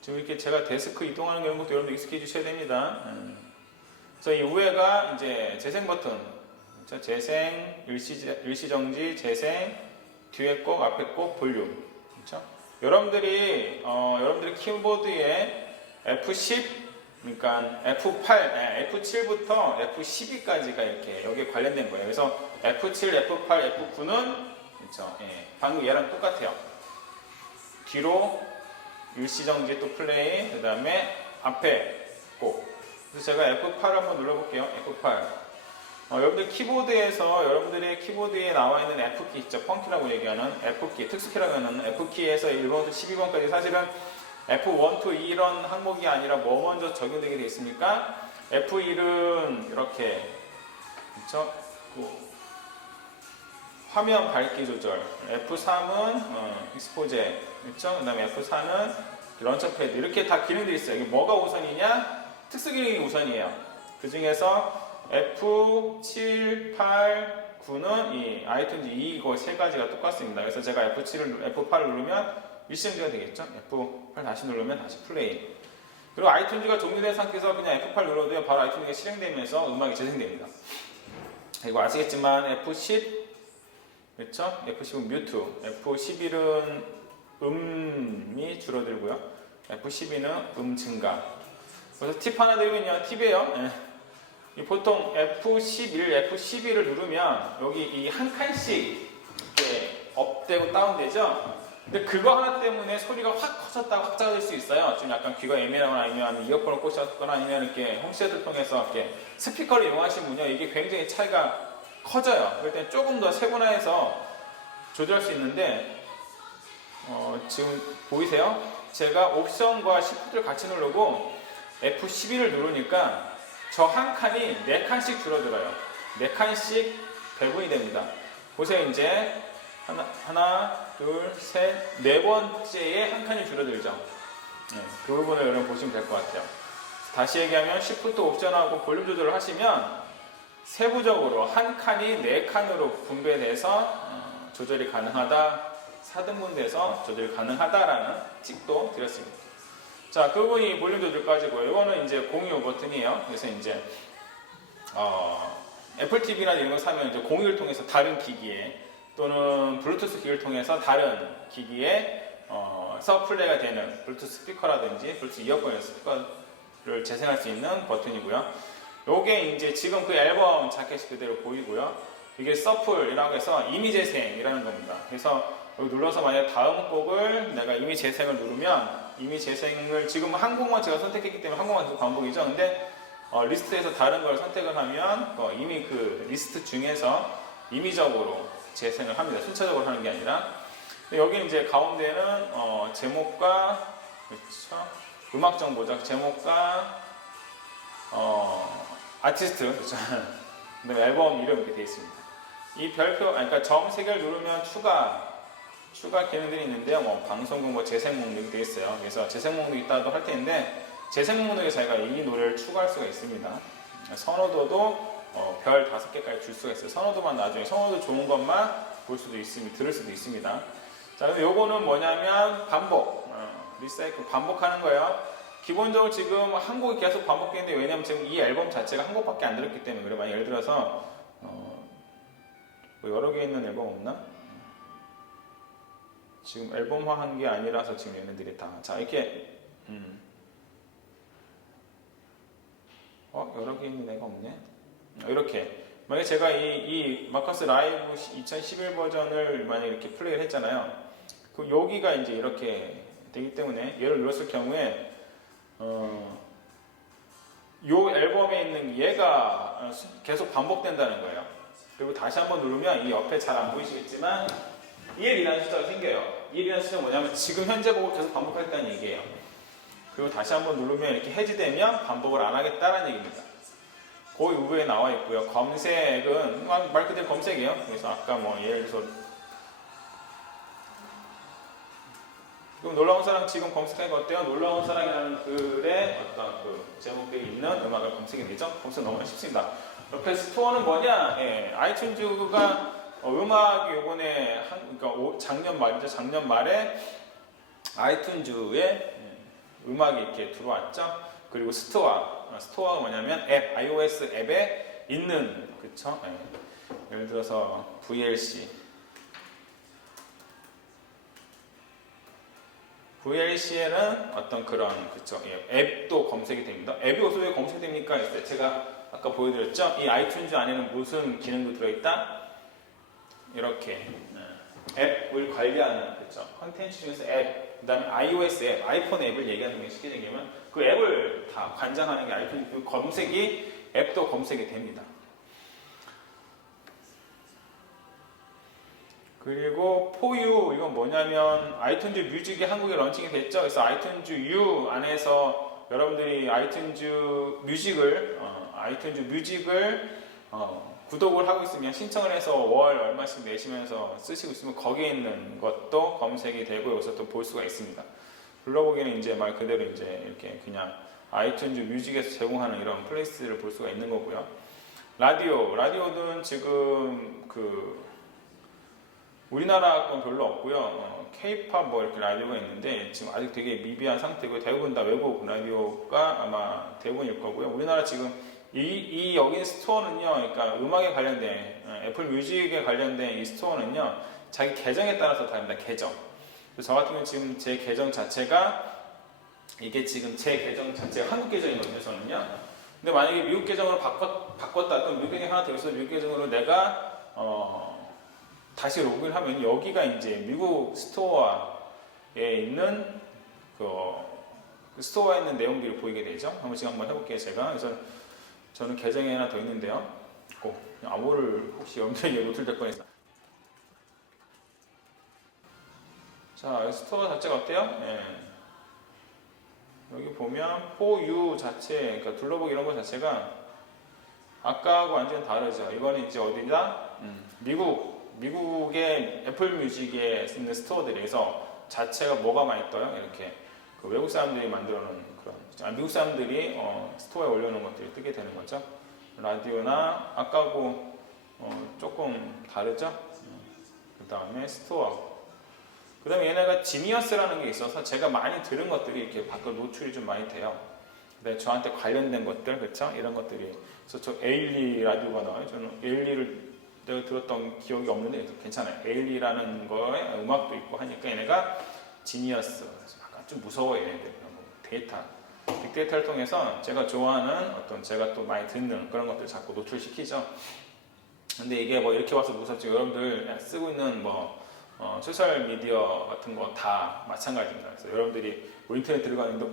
지금 이렇게 제가 데스크 이동하는 이런 것도 여러분들 익숙해지셔야 됩니다. 그래서 이 위에가 이제 재생 버튼, 그렇죠? 재생, 일시정지, 재생, 뒤에 꼭, 앞에 꼭, 볼륨. 그렇죠? 여러분들이 키보드에 F10, 그러니까 F8, F7부터 F12까지가 이렇게 여기에 관련된 거예요. 그래서 F7, F8, F9는 그렇죠? 예, 방금 얘랑 똑같아요. 뒤로 일시정지 또 플레이, 그 다음에 앞에 꼭. 그래서 제가 F8 한번 눌러볼게요. F8. 여러분들 키보드에서 여러분들의 키보드에 나와 있는 F키 있죠. 펑키라고 얘기하는 F키, 특수키라고 하는 F키에서 1번부터 12번까지 사실은 F1, 2 이런 항목이 아니라 뭐 먼저 적용되게 되어 있습니까? F1은 이렇게, 그렇죠? 화면 밝기 조절, F3은 익스포제, 그렇죠? 그 다음에 F4는 런처 패드, 이렇게 다 기능들이 있어요. 이게 뭐가 우선이냐? 특수 기능이 우선이에요. 그 중에서 F7, 8, 9는 이 아이튠즈 2 이거 세 가지가 똑같습니다. 그래서 제가 F8을 누르면 일시정지가 되겠죠. F8 다시 누르면 다시 플레이. 그리고 아이튠즈가 종료된 상태에서 그냥 F8 눌러도 바로 아이튠즈가 실행되면서 음악이 재생됩니다. 그리고 아시겠지만 F10 그렇죠? F10은 뮤트, F11은 음이 줄어들고요. F12는 증가. 그래서 팁 하나 드리면요. 팁이에요. 예. 보통 F11, F12를 누르면 여기 이 한 칸씩 이렇게 업되고 다운되죠? 근데 그거 하나 때문에 소리가 확 커졌다가 확 작아질 수 있어요. 좀 약간 귀가 예민하거나 아니면 이어폰을 꽂았거나 아니면 이렇게 홈시애터를 통해서 이렇게 스피커를 이용하신 분요 이게 굉장히 차이가 커져요. 그럴 때 조금 더 세분화해서 조절할 수 있는데 지금 보이세요? 제가 옵션과 시프트를 같이 누르고 F12를 누르니까 저 한 칸이 4칸씩 줄어들어요. 4칸씩 배분이 됩니다. 보세요. 이제 하나, 둘, 셋, 네 번째에 한 칸이 줄어들죠. 네, 그 부분을 여러분 보시면 될 것 같아요. 다시 얘기하면 시프트 옵션하고 볼륨 조절을 하시면 세부적으로 한 칸이 4칸으로 분배돼서 조절이 가능하다, 4등분돼서 조절이 가능하다라는 팁도 드렸습니다. 자, 그 부분이 볼륨 조절까지고요. 이거는 이제 공유 버튼이에요. 그래서 이제 애플 TV나 이런 거 사면 이제 공유를 통해서 다른 기기에 또는 블루투스 기기를 통해서 다른 기기에 플레이가 되는 블루투스 스피커라든지 블루투스 이어폰의 스피커를 재생할 수 있는 버튼이고요. 요게 이제 지금 그 앨범 자켓이 그대로 보이고요. 이게 서플이라고 해서 이미 재생이라는 겁니다. 그래서 여기 눌러서 만약 다음 곡을 내가 이미 재생을 누르면 이미 재생을 지금 한 곡만 제가 선택했기 때문에 한 곡만 계속 반복이죠. 근데 리스트에서 다른 걸 선택을 하면 이미 그 리스트 중에서 임의적으로 재생을 합니다. 순차적으로 하는 게 아니라. 여기 이제 가운데는 제목과 그렇죠? 음악 정보죠. 제목과 아티스트 그렇죠? 그다음에 앨범 이름 이렇게 되어 있습니다. 이 별표 그러니까 점 3개를 누르면 추가 기능들이 있는데요. 뭐 방송국 뭐 재생 목록이 되어 있어요. 그래서 재생 목록이 있다고 할 텐데 재생 목록에 저희가 이 노래를 추가할 수가 있습니다. 선호도도 별 5개까지 줄 수가 있어요. 선호도만 나중에 선호도 좋은 것만 볼 수도 있습니다. 들을 수도 있습니다. 자, 근데 요거는 뭐냐면 반복, 리사이클 반복하는 거예요. 기본적으로 지금 한 곡이 계속 반복되는데 왜냐면 지금 이 앨범 자체가 한 곡밖에 안 들었기 때문에 그래. 만약 예를 들어서 뭐 여러 개 있는 앨범 없나? 지금 앨범화 한 게 아니라서 지금 얘네들이 다 자 이렇게 여러 개 있는 애가 없네. 이렇게 만약에 제가 이 마커스 라이브 2011 버전을 만약에 이렇게 플레이를 했잖아요. 그럼 여기가 이제 이렇게 되기 때문에 얘를 눌렀을 경우에 요 앨범에 있는 얘가 계속 반복된다는 거예요. 그리고 다시 한번 누르면 이 옆에 잘 안 보이시겠지만 1이라는 숫자가 생겨요. 1이라는 숫자는 뭐냐면 지금 현재 곡을 계속 반복하겠다는 얘기예요. 그리고 다시 한번 누르면 이렇게 해지되면 반복을 안 하겠다는 얘기입니다. 그 위에 나와 있고요. 검색은 말 그대로 검색이에요. 그래서 아까 뭐 예를 들어서 그럼 놀라운 사랑 지금 검색하니까 어때요? 놀라운 사랑이라는 글에 어떤 그 제목들이 있는 음악을 검색이 되죠? 검색 너무 쉽습니다. 옆에 스토어는 뭐냐? 예, 아이튠즈가 음악이 요번에 그러니까 작년 말이죠. 작년 말에 아이튠즈에 음악이 이렇게 들어왔죠. 그리고 스토어가 뭐냐면 앱, iOS 앱에 있는 그쵸? 예. 예를 들어서 VLC에는 어떤 그런 그쵸? 예, 앱도 검색이 됩니다. 앱이 어디에 검색됩니까? 했을 때 제가 아까 보여드렸죠? 이 아이튠즈 안에는 무슨 기능도 들어있다? 이렇게 앱을 관리하는 그쵸? 컨텐츠 중에서 앱, 그 다음에 iOS 앱, 아이폰 앱을 얘기하는 게 쉽게 얘기하면 그 앱을 다 관장하는 게 아이튠즈 그 검색이 앱도 검색이 됩니다. 그리고 포유 이건 뭐냐면 아이튠즈 뮤직이 한국에 런칭이 됐죠. 그래서 아이튠즈 U 안에서 여러분들이 아이튠즈 뮤직을 구독을 하고 있으면 신청을 해서 월 얼마씩 내시면서 쓰시고 있으면 거기에 있는 것도 검색이 되고 여기서 또 볼 수가 있습니다. 불러보기는 이제 말 그대로 이제 이렇게 그냥 아이튠즈 뮤직에서 제공하는 이런 플레이리스트를 볼 수가 있는 거고요. 라디오는 지금 우리나라 건 별로 없고요. K-팝 뭐 이렇게 라디오가 있는데 지금 아직 되게 미비한 상태고 대부분 다 외국 라디오가 아마 대부분일 거고요. 우리나라 지금 이 여기 스토어는요, 그러니까 음악에 관련된 애플 뮤직에 관련된 이 스토어는요, 자기 계정에 따라서 다릅니다. 계정. 저 같은 경우 지금 제 계정 자체가 이게 지금 제 계정 자체가 한국 계정이거든요. 저는요. 근데 만약에 미국 계정으로 바꿨다, 또 미국 계정 하나 더 있어서 미국 계정으로 내가 다시 로그인하면 여기가 이제 미국 스토어에 있는 그 스토어에 있는 내용들이 보이게 되죠. 한번 지금 한번 해볼게요. 제가 그래서 저는 계정이 하나 더 있는데요. 암호를 혹시 염두에 노출될 뻔했어. 자, 스토어 자체가 어때요? 예. 여기 보면 For You 자체, 그러니까 둘러보기 이런 거 자체가 아까하고 완전 다르죠. 이거는 이제 어디다? 미국의 애플 뮤직에 있는 스토어들에서 자체가 뭐가 많이 떠요? 이렇게 외국 사람들이 만들어 놓은 그런, 미국 사람들이 스토어에 올려놓은 것들이 뜨게 되는 거죠. 라디오나 아까하고 조금 다르죠. 그 다음에 스토어. 그 다음에 얘네가 지니어스라는 게 있어서 제가 많이 들은 것들이 이렇게 밖으로 노출이 좀 많이 돼요. 근데 저한테 관련된 것들, 그렇죠? 이런 것들이. 그래서 저 에일리 라디오가 나와요. 저는 에일리를 내가 들었던 기억이 없는데 괜찮아요. 에일리라는 거에 음악도 있고 하니까 얘네가 지니어스. 약간 좀 무서워 얘네들. 데이터. 빅데이터를 통해서 제가 좋아하는 제가 또 많이 듣는 그런 것들 자꾸 노출시키죠. 근데 이게 뭐 이렇게 와서 무섭지. 여러분들 쓰고 있는 소셜 미디어 같은 거 다 마찬가지입니다. 그래서 여러분들이 인터넷 들어가는데,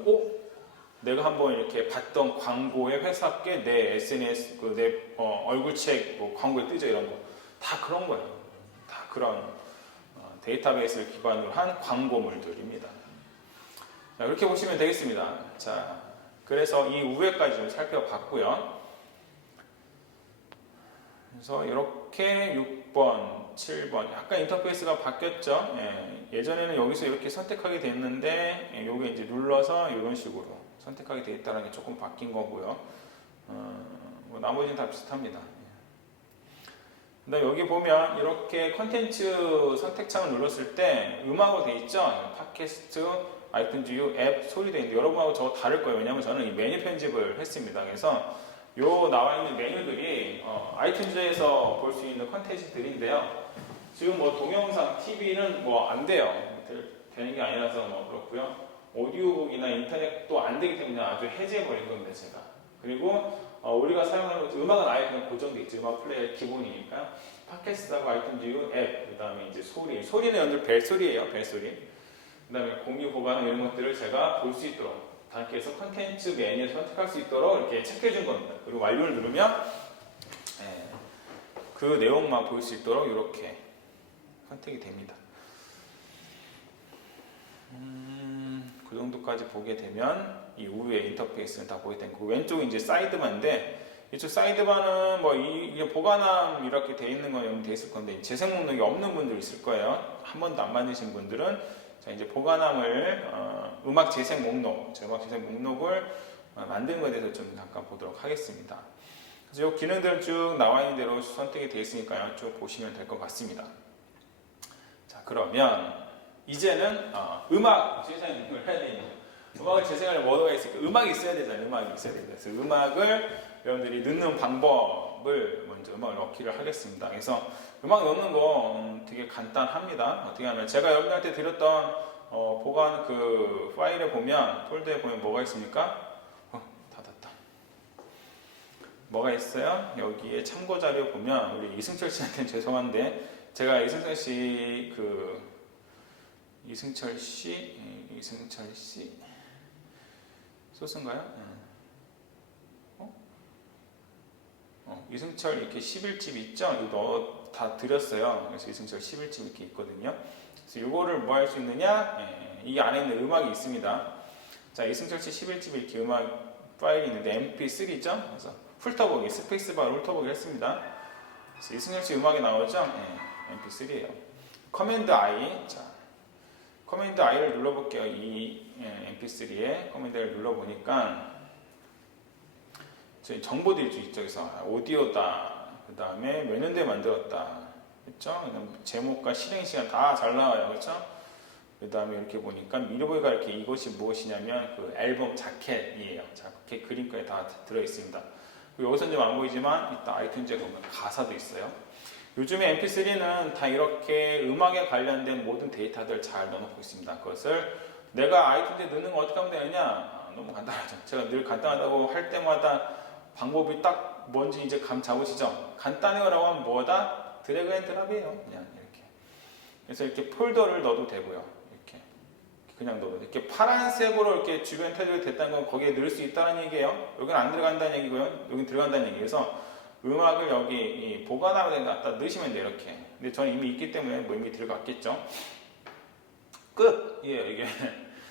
내가 한번 이렇게 봤던 광고의 회사께 내 SNS, 내 얼굴책 광고에 뜨죠. 이런 거. 다 그런 거예요. 다 그런 데이터베이스를 기반으로 한 광고물들입니다. 자, 이렇게 보시면 되겠습니다. 자, 그래서 이 우회까지 좀 살펴봤고요. 그래서 이렇게 6번, 7번 약간 인터페이스가 바뀌었죠. 예전에는 여기서 이렇게 선택하게 됐는데 요게 이제 눌러서 이런 식으로 선택하게 되어 있다는 게 조금 바뀐 거고요. 나머지는 다 비슷합니다. 근데 여기 보면 이렇게 컨텐츠 선택창을 눌렀을 때 음악으로 되어 있죠. 팟캐스트, 아이튠즈 U 앱 소리 되어 있는데 여러분하고 저거 다를 거예요. 왜냐하면 저는 이 메뉴 편집을 했습니다. 그래서 요 나와 있는 메뉴들이 아이튠즈에서 볼 수 있는 컨텐츠들인데요. 지금 동영상, TV는 안 돼요. 되는 게 아니라서 그렇고요. 오디오북이나 인터넷도 안 되기 때문에 아주 해제해버린 겁니다, 제가. 그리고 우리가 사용하는 음악은 아예 그냥 고정돼 있죠. 음악 플레이어 기본이니까. 팟캐스트하고 아이튠즈 U 앱, 그 다음에 이제 소리는 여러분들 벨소리예요, 벨소리. 그 다음에 공유 보관 이런 것들을 제가 볼 수 있도록 단계에서 컨텐츠 메뉴를 선택할 수 있도록 이렇게 체크해 준 겁니다. 그리고 완료를 누르면 그 내용만 볼 수 있도록 이렇게 선택이 됩니다. 그 정도까지 보게 되면 이 우위의 인터페이스는 다 보게 된 거고, 왼쪽은 이제 사이드바인데 이쪽 사이드바는 이게 보관함 이렇게 돼 있는 건 돼 있을 건데 재생 목록이 없는 분들 있을 거예요. 한 번도 안 만드신 분들은 자, 이제 보관함을 음악 재생 목록을 만드는 것에 대해서 좀 잠깐 보도록 하겠습니다. 그래서 이 기능들은 쭉 나와 있는 대로 선택이 되어 있으니까요. 쭉 보시면 될 것 같습니다. 자, 그러면 이제는 음악 재생을 해야 되는 음악을 재생할 뭐가 있을까? 음악이 있어야 되잖아요. 음악이 있어야 됩니다. 그래서 음악을 여러분들이 넣는 방법을 먼저 음악을 넣기를 하겠습니다. 그래서 음악 넣는 거 되게 간단합니다. 어떻게 하면 제가 여러분들한테 드렸던 보관 그 파일에 보면 폴더에 보면 뭐가 있습니까? 닫았다. 뭐가 있어요? 여기에 참고 자료 보면 우리 이승철 씨한테는 죄송한데 제가 이승철 씨 소스인가요? 이승철 이렇게 11집 있죠? 이거 다 드렸어요. 그래서 이승철 11집 이렇게 있거든요. 그래서 이거를 뭐 할 수 있느냐? 이 안에 있는 음악이 있습니다. 자, 이승철 씨 11집 이렇게 음악 파일이 있는데 MP3죠? 그래서 훑어보기, 스페이스바로 훑어보기 했습니다. 그래서 이승철 씨 음악이 나오죠? MP3예요. 커맨드 I. 자, 커맨드 I를 눌러볼게요. 이 MP3에 커맨드를 눌러보니까 정보들이 있죠. 그래서 오디오다, 그 다음에 몇 년도에 만들었다, 그렇죠? 제목과 실행 시간 다 잘 나와요, 그렇죠? 그 다음에 이렇게 보니까 미르보이가 이렇게 이것이 무엇이냐면 그 앨범 자켓이에요. 자켓 그림까지 다 들어 있습니다. 여기서는 좀 안 보이지만 이따 아이튠즈에 보면 가사도 있어요. 요즘에 MP3는 다 이렇게 음악에 관련된 모든 데이터들 잘 넣어놓고 있습니다. 그것을 내가 아이튠즈에 넣는 거 어떻게 하면 되느냐? 너무 간단하죠. 제가 늘 간단하다고 할 때마다 방법이 딱 뭔지 이제 감 잡으시죠? 간단해요라고 하면 뭐다? 드래그 앤 드랍이에요. 그냥 이렇게. 그래서 이렇게 폴더를 넣어도 되고요. 이렇게 그냥 넣어도 돼. 이렇게 파란색으로 이렇게 주변 태그가 됐다는 건 거기에 넣을 수 있다는 얘기예요. 여기는 안 들어간다는 얘기고요. 여기는 들어간다는 얘기예요. 그래서 음악을 여기 보관하고 갖다 넣으시면 돼요. 이렇게. 근데 저는 이미 있기 때문에 뭐 이미 들어갔겠죠. 끝이에요. 이게.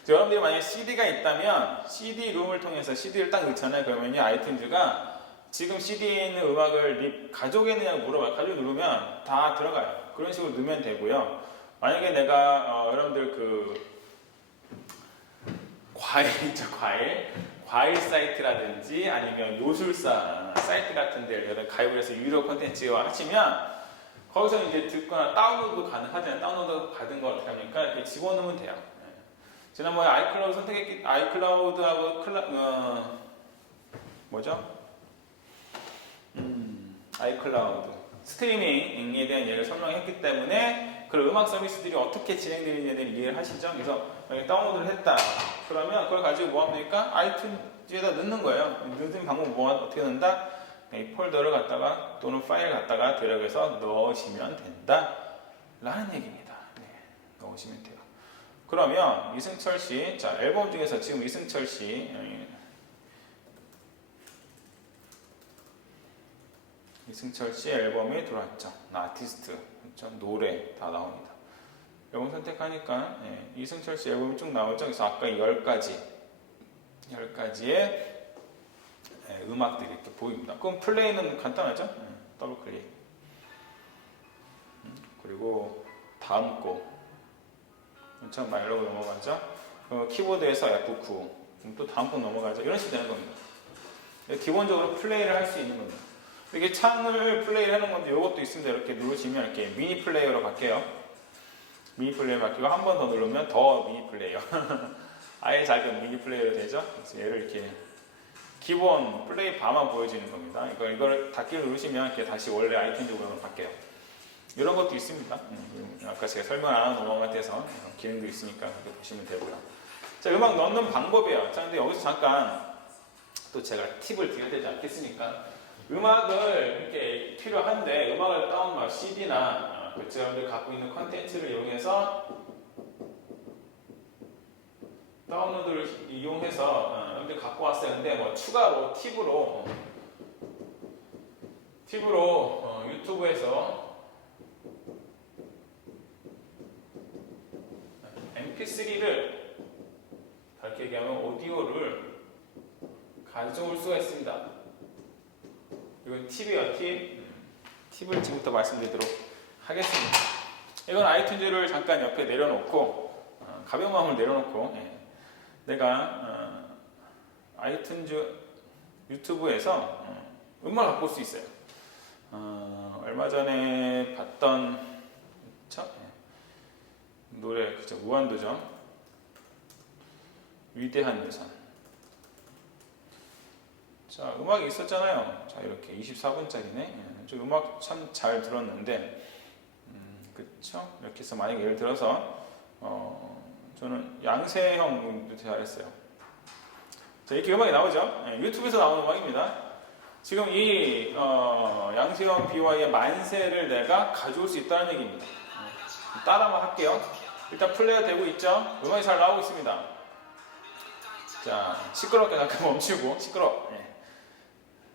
여러분들이 만약에 CD가 있다면 CD-룸을 통해서 CD를 딱 넣잖아요. 그러면 아이튠즈가 지금 CD에 있는 음악을 가져오겠느냐고 물어봐요. 가지고 누르면 다 들어가요. 그런 식으로 넣으면 되고요. 만약에 내가 여러분들 그 과일이죠. 과일 사이트라든지 아니면 요술사 사이트 같은 데를 가입을 해서 유료 콘텐츠와 하시면 거기서 이제 듣거나 다운로드도 가능하잖아요. 다운로드 받은 거 어떻게 합니까? 이렇게 집어넣으면 돼요. 지난번에 아이클라우드 선택했기, 아이클라우드하고 아이클라우드 스트리밍에 대한 예를 설명했기 때문에 그 음악 서비스들이 어떻게 진행되는지에 대한 이해를 하시죠. 그래서 만약에 다운로드를 했다. 그러면 그걸 가지고 뭐 하면 되니까 아이튠즈에다 넣는 거예요. 넣는 방법 어떻게 넣는다? 이 폴더를 갖다가 또는 파일을 갖다가 드래그해서 넣으시면 된다. 라는 얘기입니다. 네, 넣으시면 돼요. 그러면 이승철 씨, 자 앨범 중에서 지금 이승철 씨 앨범이 들어왔죠. 아티스트, 그렇죠? 노래 다 나옵니다. 앨범 선택하니까 이승철 씨 앨범이 쭉 나오죠. 그래서 아까 10가지의 음악들이 이렇게 보입니다. 그럼 플레이는 간단하죠? 더블 클릭. 그리고 다음 곡. 처음 마일로고 넘어가죠. 키보드에서 F9. 또 다음 곡 넘어가죠. 이런 식으로 되는 겁니다. 기본적으로 플레이를 할 수 있는 겁니다. 이게 창을 플레이를 하는 건데 이것도 있습니다. 이렇게 누르시면 이렇게 미니 플레이어로 바뀌어요. 미니 플레이어 바뀌고 한 번 더 누르면 더 미니 플레이어. 아예 작은 미니 플레이어로 되죠. 그래서 얘를 이렇게 기본 플레이 바만 보여주는 겁니다. 이걸 닫기를 누르시면 이렇게 다시 원래 아이튠즈 모양으로 바뀌어요. 이런 것도 있습니다. 아까 제가 설명 안 하는 넘어간 것 같아서 기능도 있으니까 그렇게 보시면 되고요. 자, 음악 넣는 방법이에요. 자, 근데 여기서 잠깐 또 제가 팁을 드려야 되지 않겠습니까? 음악을 이렇게 필요한데 음악을 다운받 CD나 여러분들 갖고 있는 컨텐츠를 이용해서 다운로드를 이용해서 여러분들 갖고 왔어요. 근데 뭐 추가로 팁으로 유튜브에서 MP3를 다르게 얘기하면 오디오를 가져올 수가 있습니다. 이건 팁이에요. 팁을 지금부터 말씀드리도록 하겠습니다. 이건 아이튠즈를 잠깐 옆에 내려놓고 가벼운 마음을 내려놓고 내가 아이튠즈 유튜브에서 음악을 갖고 올 수 있어요. 얼마 전에 봤던 노래, 그죠? 무한도전, 위대한 여성. 자, 음악이 있었잖아요. 자, 이렇게 24분짜리네. 좀 음악 참 잘 들었는데, 그쵸? 이렇게 해서 만약에 예를 들어서, 저는 양세형 잘했어요. 자, 이렇게 음악이 나오죠? 유튜브에서 나오는 음악입니다. 지금 이 양세형 BY의 만세를 내가 가져올 수 있다는 얘기입니다. 따라만 할게요. 일단 플레이가 되고 있죠? 음악이 잘 나오고 있습니다. 자, 시끄럽게 잠깐 멈추고,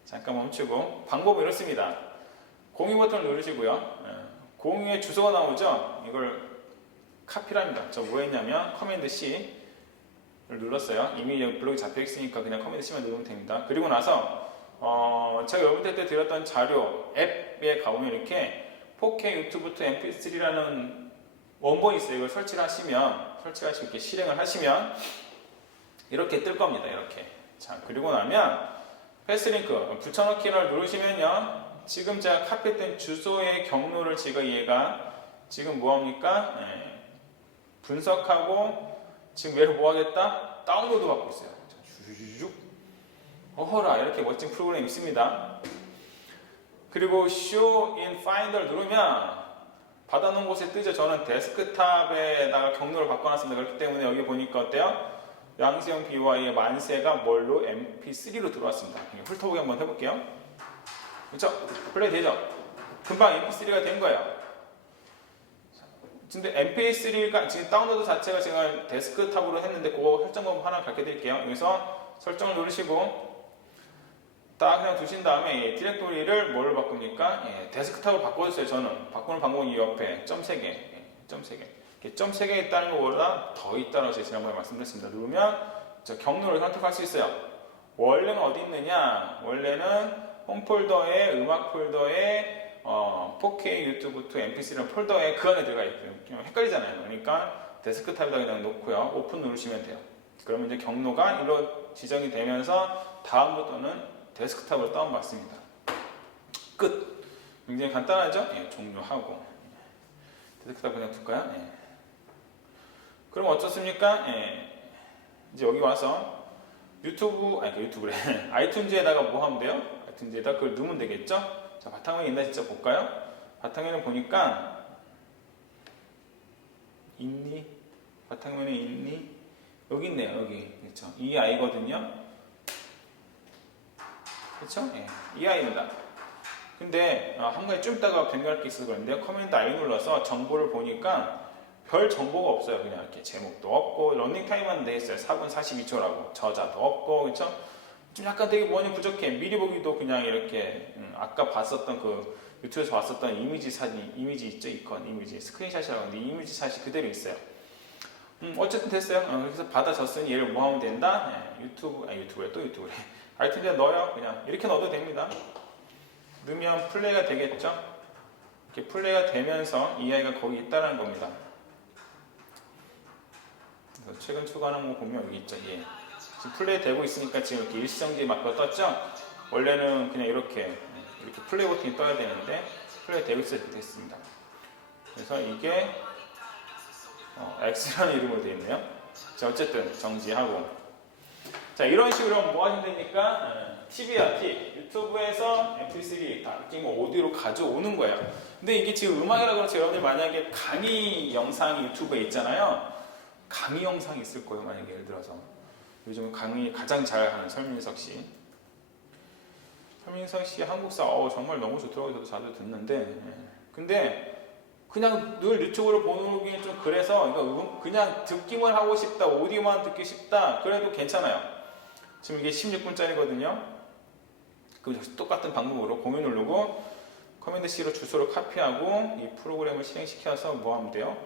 잠깐 멈추고, 방법은 이렇습니다. 공유 버튼을 누르시고요. 공유의 주소가 나오죠? 이걸 카피랍니다. 저 뭐 했냐면, 커맨드 C를 눌렀어요. 이미 블록이 잡혀 있으니까 그냥 커맨드 C만 누르면 됩니다. 그리고 나서, 제가 여러분들 때 드렸던 자료 앱에 가보면 이렇게 4K 유튜브 to MP3라는 원본이 있어요. 이걸 설치하시고 이렇게 실행을 하시면 이렇게 뜰 겁니다. 이렇게. 자, 그리고 나면 패스링크 붙여넣기를 누르시면요. 지금 제가 카피했던 주소의 경로를 지금 얘가 지금 뭐합니까? 분석하고 지금 얘를 뭐하겠다? 다운로드 받고 있어요. 쭉 어허라 이렇게 멋진 프로그램이 있습니다. 그리고 Show in Finder 누르면 받아놓은 곳에 뜨죠. 저는 데스크탑에다가 경로를 바꿔놨습니다. 그렇기 때문에 여기 보니까 어때요? 양세형 BY의 만세가 뭘로? MP3로 들어왔습니다. 훑어보기 한번 해볼게요. 그렇죠? 플레이 되죠? 금방 MP3가 된 거예요. 근데 MP3가 지금 다운로드 자체가 제가 데스크탑으로 했는데 그거 설정 방법 하나 가르쳐 드릴게요. 여기서 설정을 누르시고 딱 그냥 두신 다음에 디렉토리를 뭘로 바꿉니까? 데스크탑으로 바꿔주세요. 저는 바꾸는 방법은 이 옆에 점 3개 점 3개 점 3개 있다는 것보다 더 있다고 제가 지난번에 말씀드렸습니다. 누르면 저 경로를 선택할 수 있어요. 원래는 어디 있느냐? 원래는 홈 폴더에 음악 폴더에 4K 유튜브 to MP3라는 폴더에 그 안에 들어가 있고요. 헷갈리잖아요. 그러니까 데스크탑에다 그냥 놓고요. 오픈 누르시면 돼요. 그러면 이제 경로가 이로 지정이 되면서 다음부터는 데스크탑으로 다운받습니다. 끝! 굉장히 간단하죠? 종료하고 데스크탑 그냥 둘까요? 그럼 어떻습니까? 이제 여기 와서 유튜브래 아이튠즈에다가 뭐 하면 돼요? 아이튠즈에다 그걸 넣으면 되겠죠? 자, 바탕화면에 있나 진짜 볼까요? 바탕화면에 보니까 있니? 바탕화면에 있니? 여기 있네요. 여기 그렇죠? 이 아이거든요. 그렇죠? 이 아이입니다. 근데 한 가지 좀 이따가 변경할 게 있어서 그런데 커맨드 I 눌러서 정보를 보니까 별 정보가 없어요. 그냥 이렇게 제목도 없고 러닝타임만 돼 있어요. 4분 42초라고 저자도 없고 그렇죠? 좀 약간 되게 뭐니 부족해. 미리 보기도 그냥 이렇게 아까 봤었던 그 유튜브에서 봤었던 이미지 사진 이미지 있죠? 이컨 이미지 스크린샷이라고 하는데 이미지 샷이 그대로 있어요. 어쨌든 됐어요. 그래서 받아줬으니 얘를 뭐 하면 된다? 유튜브에 또 유튜브래. 아이튠즈에 넣어요. 그냥 이렇게 넣어도 됩니다. 넣으면 플레이가 되겠죠? 이렇게 플레이가 되면서 이 아이가 거기 있다는 겁니다. 그래서 최근 추가하는 거 보면 여기 있죠. 지금 플레이 되고 있으니까 지금 이렇게 일시정지 마크가 떴죠? 원래는 그냥 이렇게 플레이 버튼이 떠야 되는데 플레이 되고 있을 때 됐습니다. 그래서 이게 X라는 이름으로 되어 있네요. 자, 어쨌든 정지하고 자, 이런 식으로 뭐 하시면 되니까 TV야, T. 유튜브에서 MP3 다 오디오로 가져오는 거예요. 근데 이게 지금 음악이라고 그러죠. 여러분들 만약에 강의 영상이 유튜브에 있잖아요. 강의 영상이 있을 거예요. 만약에 예를 들어서 요즘 강의 가장 잘하는 설민석 씨. 설민석 씨 한국사 정말 너무 좋더라고요. 저도 자주 듣는데 근데 그냥 늘 유튜브를 보는 좀 그래서 이거 그냥 듣기만 하고 싶다, 오디오만 듣기 싶다, 그래도 괜찮아요. 지금 이게 16분짜리거든요. 그 똑같은 방법으로 공유 누르고 커맨드 C로 주소를 카피하고 이 프로그램을 실행시켜서 뭐 하면 돼요?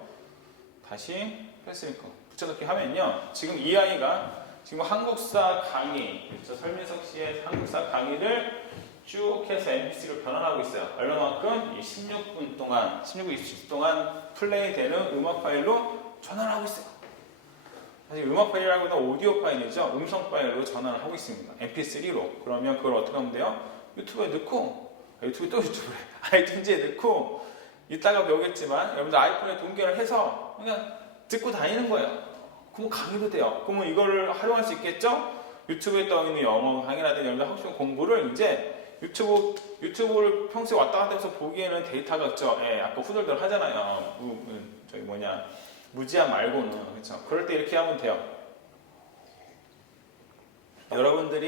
다시 패스링크 붙여넣기 하면요. 지금 이 아이가 지금 한국사 강의, 설민석 씨의 한국사 강의를 쭉 해서 MP3로 변환하고 있어요. 얼마만큼? 이 16분 동안, 16분 20분 동안 플레이되는 음악 파일로 전환하고 있어요. 사실 음악 파일이라고 하면 오디오 파일이죠. 음성 파일로 전환을 하고 있습니다. MP3로. 그러면 그걸 어떻게 하면 돼요? 유튜브에 넣고, 유튜브에, 아이튠즈에 넣고, 이따가 배우겠지만, 여러분들 아이폰에 동결을 해서 그냥 듣고 다니는 거예요. 그러면 강의도 돼요. 그러면 이거를 활용할 수 있겠죠? 유튜브에 떠 있는 영어 강의라든지 여러분들 하고 싶은 공부를 이제 유튜브를 평소에 왔다 갔다 해서 보기에는 데이터가 있죠. 아까 후덜덜 하잖아요. 무제한 말고는. 그렇죠. 그럴 때 이렇게 하면 돼요. 여러분들이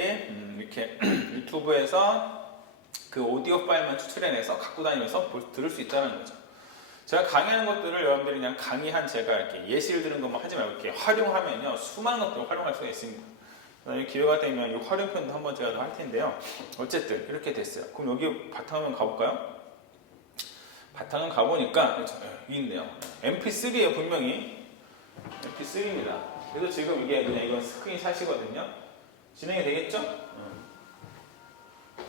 이렇게 유튜브에서 그 오디오 파일만 추출해내서 갖고 다니면서 들을 수 있다는 거죠. 제가 강의하는 것들을 여러분들이 그냥 강의한 제가 이렇게 예시를 드는 것만 하지 말고 이렇게 활용하면요. 수많은 것들을 활용할 수가 있습니다. 기회가 되면 이 활용편도 한번 제가 더 할 텐데요. 어쨌든 이렇게 됐어요. 그럼 여기 바탕화면 가볼까요? 바탕은 가보니까 그렇죠. 여기 있네요. MP3예요 분명히. MP3입니다. 그래서 지금 이게 그냥 이건 스크린샷이거든요. 진행이 되겠죠?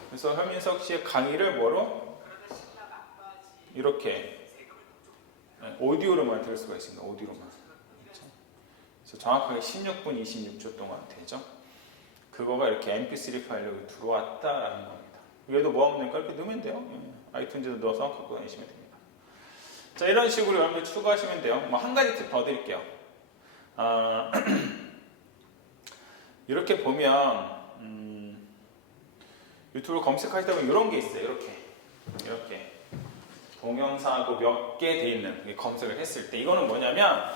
그래서 현민석 씨의 강의를 뭐로? 이렇게 오디오로만 들을 수가 있습니다. 오디오로만. 그렇죠? 그래서 정확하게 16분 26초 동안 되죠. 그거가 이렇게 mp3 파일로 들어왔다라는 겁니다. 얘도 뭐하면 될까? 이렇게 넣으면 돼요. 아이튠즈도 넣어서 갖고 다니시면 됩니다. 자, 이런 식으로 여러분들 추가하시면 돼요. 뭐 한 가지 팁 더 드릴게요. 이렇게 보면 유튜브를 검색하시다 보면 이런 게 있어요. 이렇게 동영상하고 몇 개 돼 있는 검색을 했을 때 이거는 뭐냐면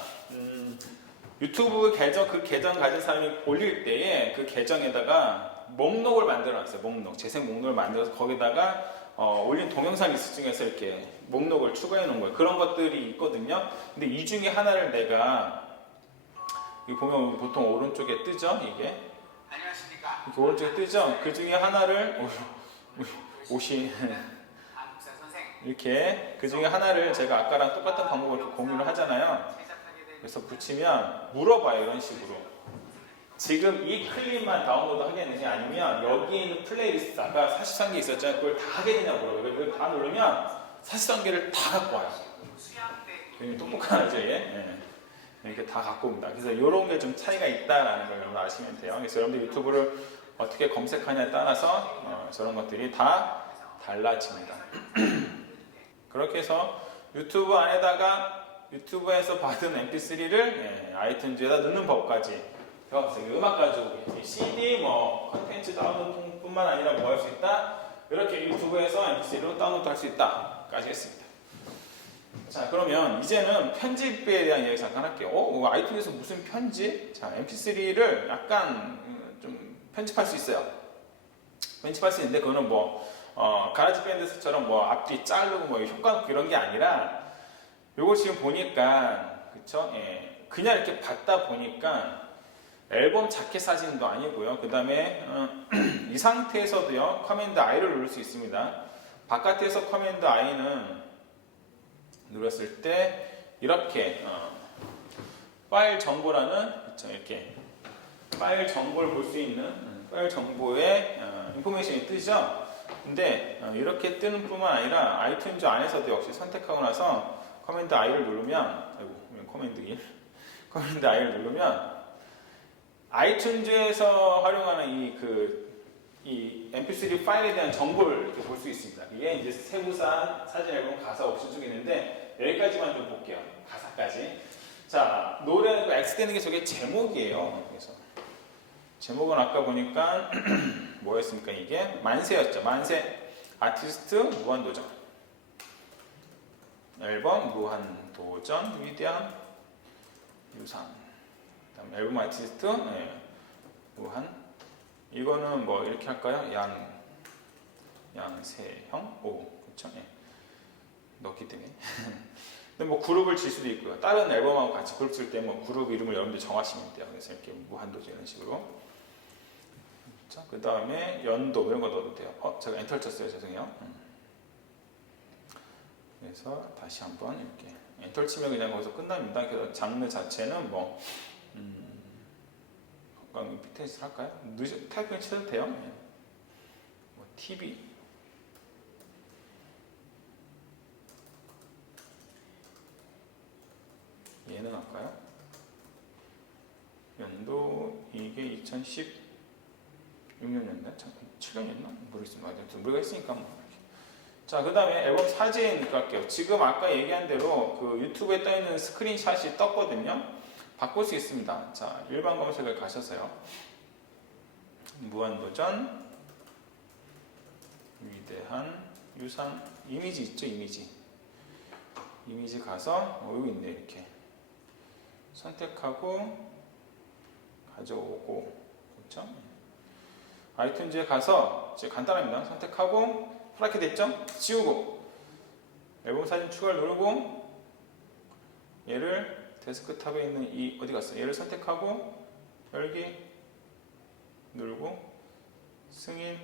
유튜브 계정 그 계정 가진 사람이 올릴 때에 그 계정에다가 목록을 만들어놨어요. 재생 목록을 만들어서 거기다가 올린 동영상이 있을 중에서 이렇게 목록을 추가해 놓은 거예요. 그런 것들이 있거든요. 근데 이 중에 하나를 내가 여기 보면 보통 오른쪽에 뜨죠, 이게. 안녕하십니까. 이렇게 오른쪽에 뜨죠. 그 중에 하나를 이렇게 그 중에 하나를 제가 아까랑 똑같은 방법을 이렇게 공유를 하잖아요. 그래서 붙이면 물어봐요. 이런 식으로. 지금 이 클립만 다운로드 하겠느냐 아니면 여기 있는 플레이리스트 아까 43개 있었잖아요. 그걸 다 하겠느냐 물어봐요. 그걸 다 누르면 43개를 다 갖고 와요. 굉장히 똑똑하죠, 얘. 이렇게 다 갖고 옵니다. 그래서 이런 게 좀 차이가 있다라는 걸 여러분 아시면 돼요. 그래서 여러분들 유튜브를 어떻게 검색하냐에 따라서 저런 것들이 다 달라집니다. 그렇게 해서 유튜브 안에다가 유튜브에서 받은 mp3를 아이튠즈에다 넣는 법까지 배웠어요. 음악 가지고 CD, 컨텐츠 다운로드뿐만 아니라 뭐 할 수 있다? 이렇게 유튜브에서 mp3로 다운로드 할 수 있다까지 했습니다. 자, 그러면 이제는 편집에 대한 이야기 잠깐 할게요. 아이튠즈에서 무슨 편집? 자, mp3를 약간 좀 편집할 수 있어요. 편집할 수 있는데 그거는 가라지 밴드처럼 앞뒤 자르고 효과 이런 게 아니라 요거 지금 보니까 그쵸? 그냥 이렇게 받다 보니까 앨범 자켓 사진도 아니고요. 그 다음에 이 상태에서도요 커맨드 I를 누를 수 있습니다. 바깥에서 커맨드 I는 눌렀을 때 이렇게 파일 정보라는 그쵸? 이렇게 파일 정보를 볼 수 있는 파일 정보에 인포메이션이 뜨죠. 근데 이렇게 뜨는 뿐만 아니라 아이튠즈 안에서도 역시 선택하고 나서 커맨드 I를 누르면 커맨드 I를 누르면 아이튠즈에서 활용하는 이 mp3 파일에 대한 정보를 이렇게 볼 수 있습니다. 이게 이제 세부사항, 사진 앨범, 가사 옵션 중에 있는데 여기까지만 좀 볼게요. 가사까지. 자, 노래 X되는 게 저게 제목이에요. 그래서 제목은 아까 보니까 뭐였습니까? 이게 만세였죠. 만세. 아티스트 무한도전. 앨범 무한도전 위대한 유산. 그다음 앨범 아티스트 무한. 이거는 이렇게 할까요? 양세형? 그쵸? 넣기 때문에. 근데 그룹을 질 수도 있고요. 다른 앨범하고 같이 그룹 쓸 때 그룹 이름을 여러분들 정하시면 돼요. 그래서 이렇게 무한도전 이런 식으로. 자, 그 다음에 연도 이런 거 넣어도 돼요. 제가 엔터를 쳤어요. 죄송해요. 그래서 다시 한번 이렇게 엔터를 치면 그냥 거기서 끝납니다. 그래서 장르 자체는 빅테스트 할까요? 타이핑 쳐도 돼요. TV 얘는 할까요? 연도 이게 2016년이었나? 7년이었나? 모르겠습니다. 무리가 있으니까 자, 그 다음에 앨범 사진 갈게요. 지금 아까 얘기한 대로 그 유튜브에 떠있는 스크린샷이 떴거든요. 바꿀 수 있습니다. 자, 일반 검색을 가셔서요. 무한도전 위대한 유산 이미지 있죠? 이미지 가서 여기 있네. 이렇게 선택하고 가져오고 그렇죠? 아이튠즈에 가서 이제 간단합니다. 선택하고 파랗게 됐죠? 지우고 앨범 사진 추가를 누르고 얘를 데스크탑에 있는 이 어디 갔어? 얘를 선택하고 열기 누르고 승인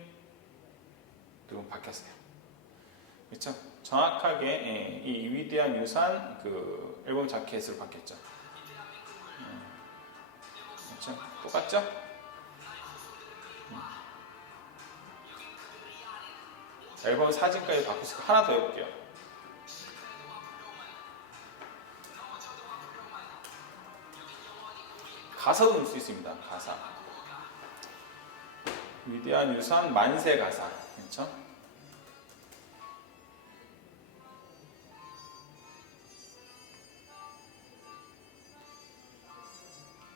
누르면 바뀌었어요. 그렇죠? 정확하게 이 위대한 유산 그 앨범 자켓으로 바뀌었죠. 그렇죠? 똑같죠? 앨범 사진까지 바꿀 수 있고 하나 더 해볼게요. 가사도 넣을 수 있습니다. 가사. 위대한 유산 만세 가사. 그렇죠?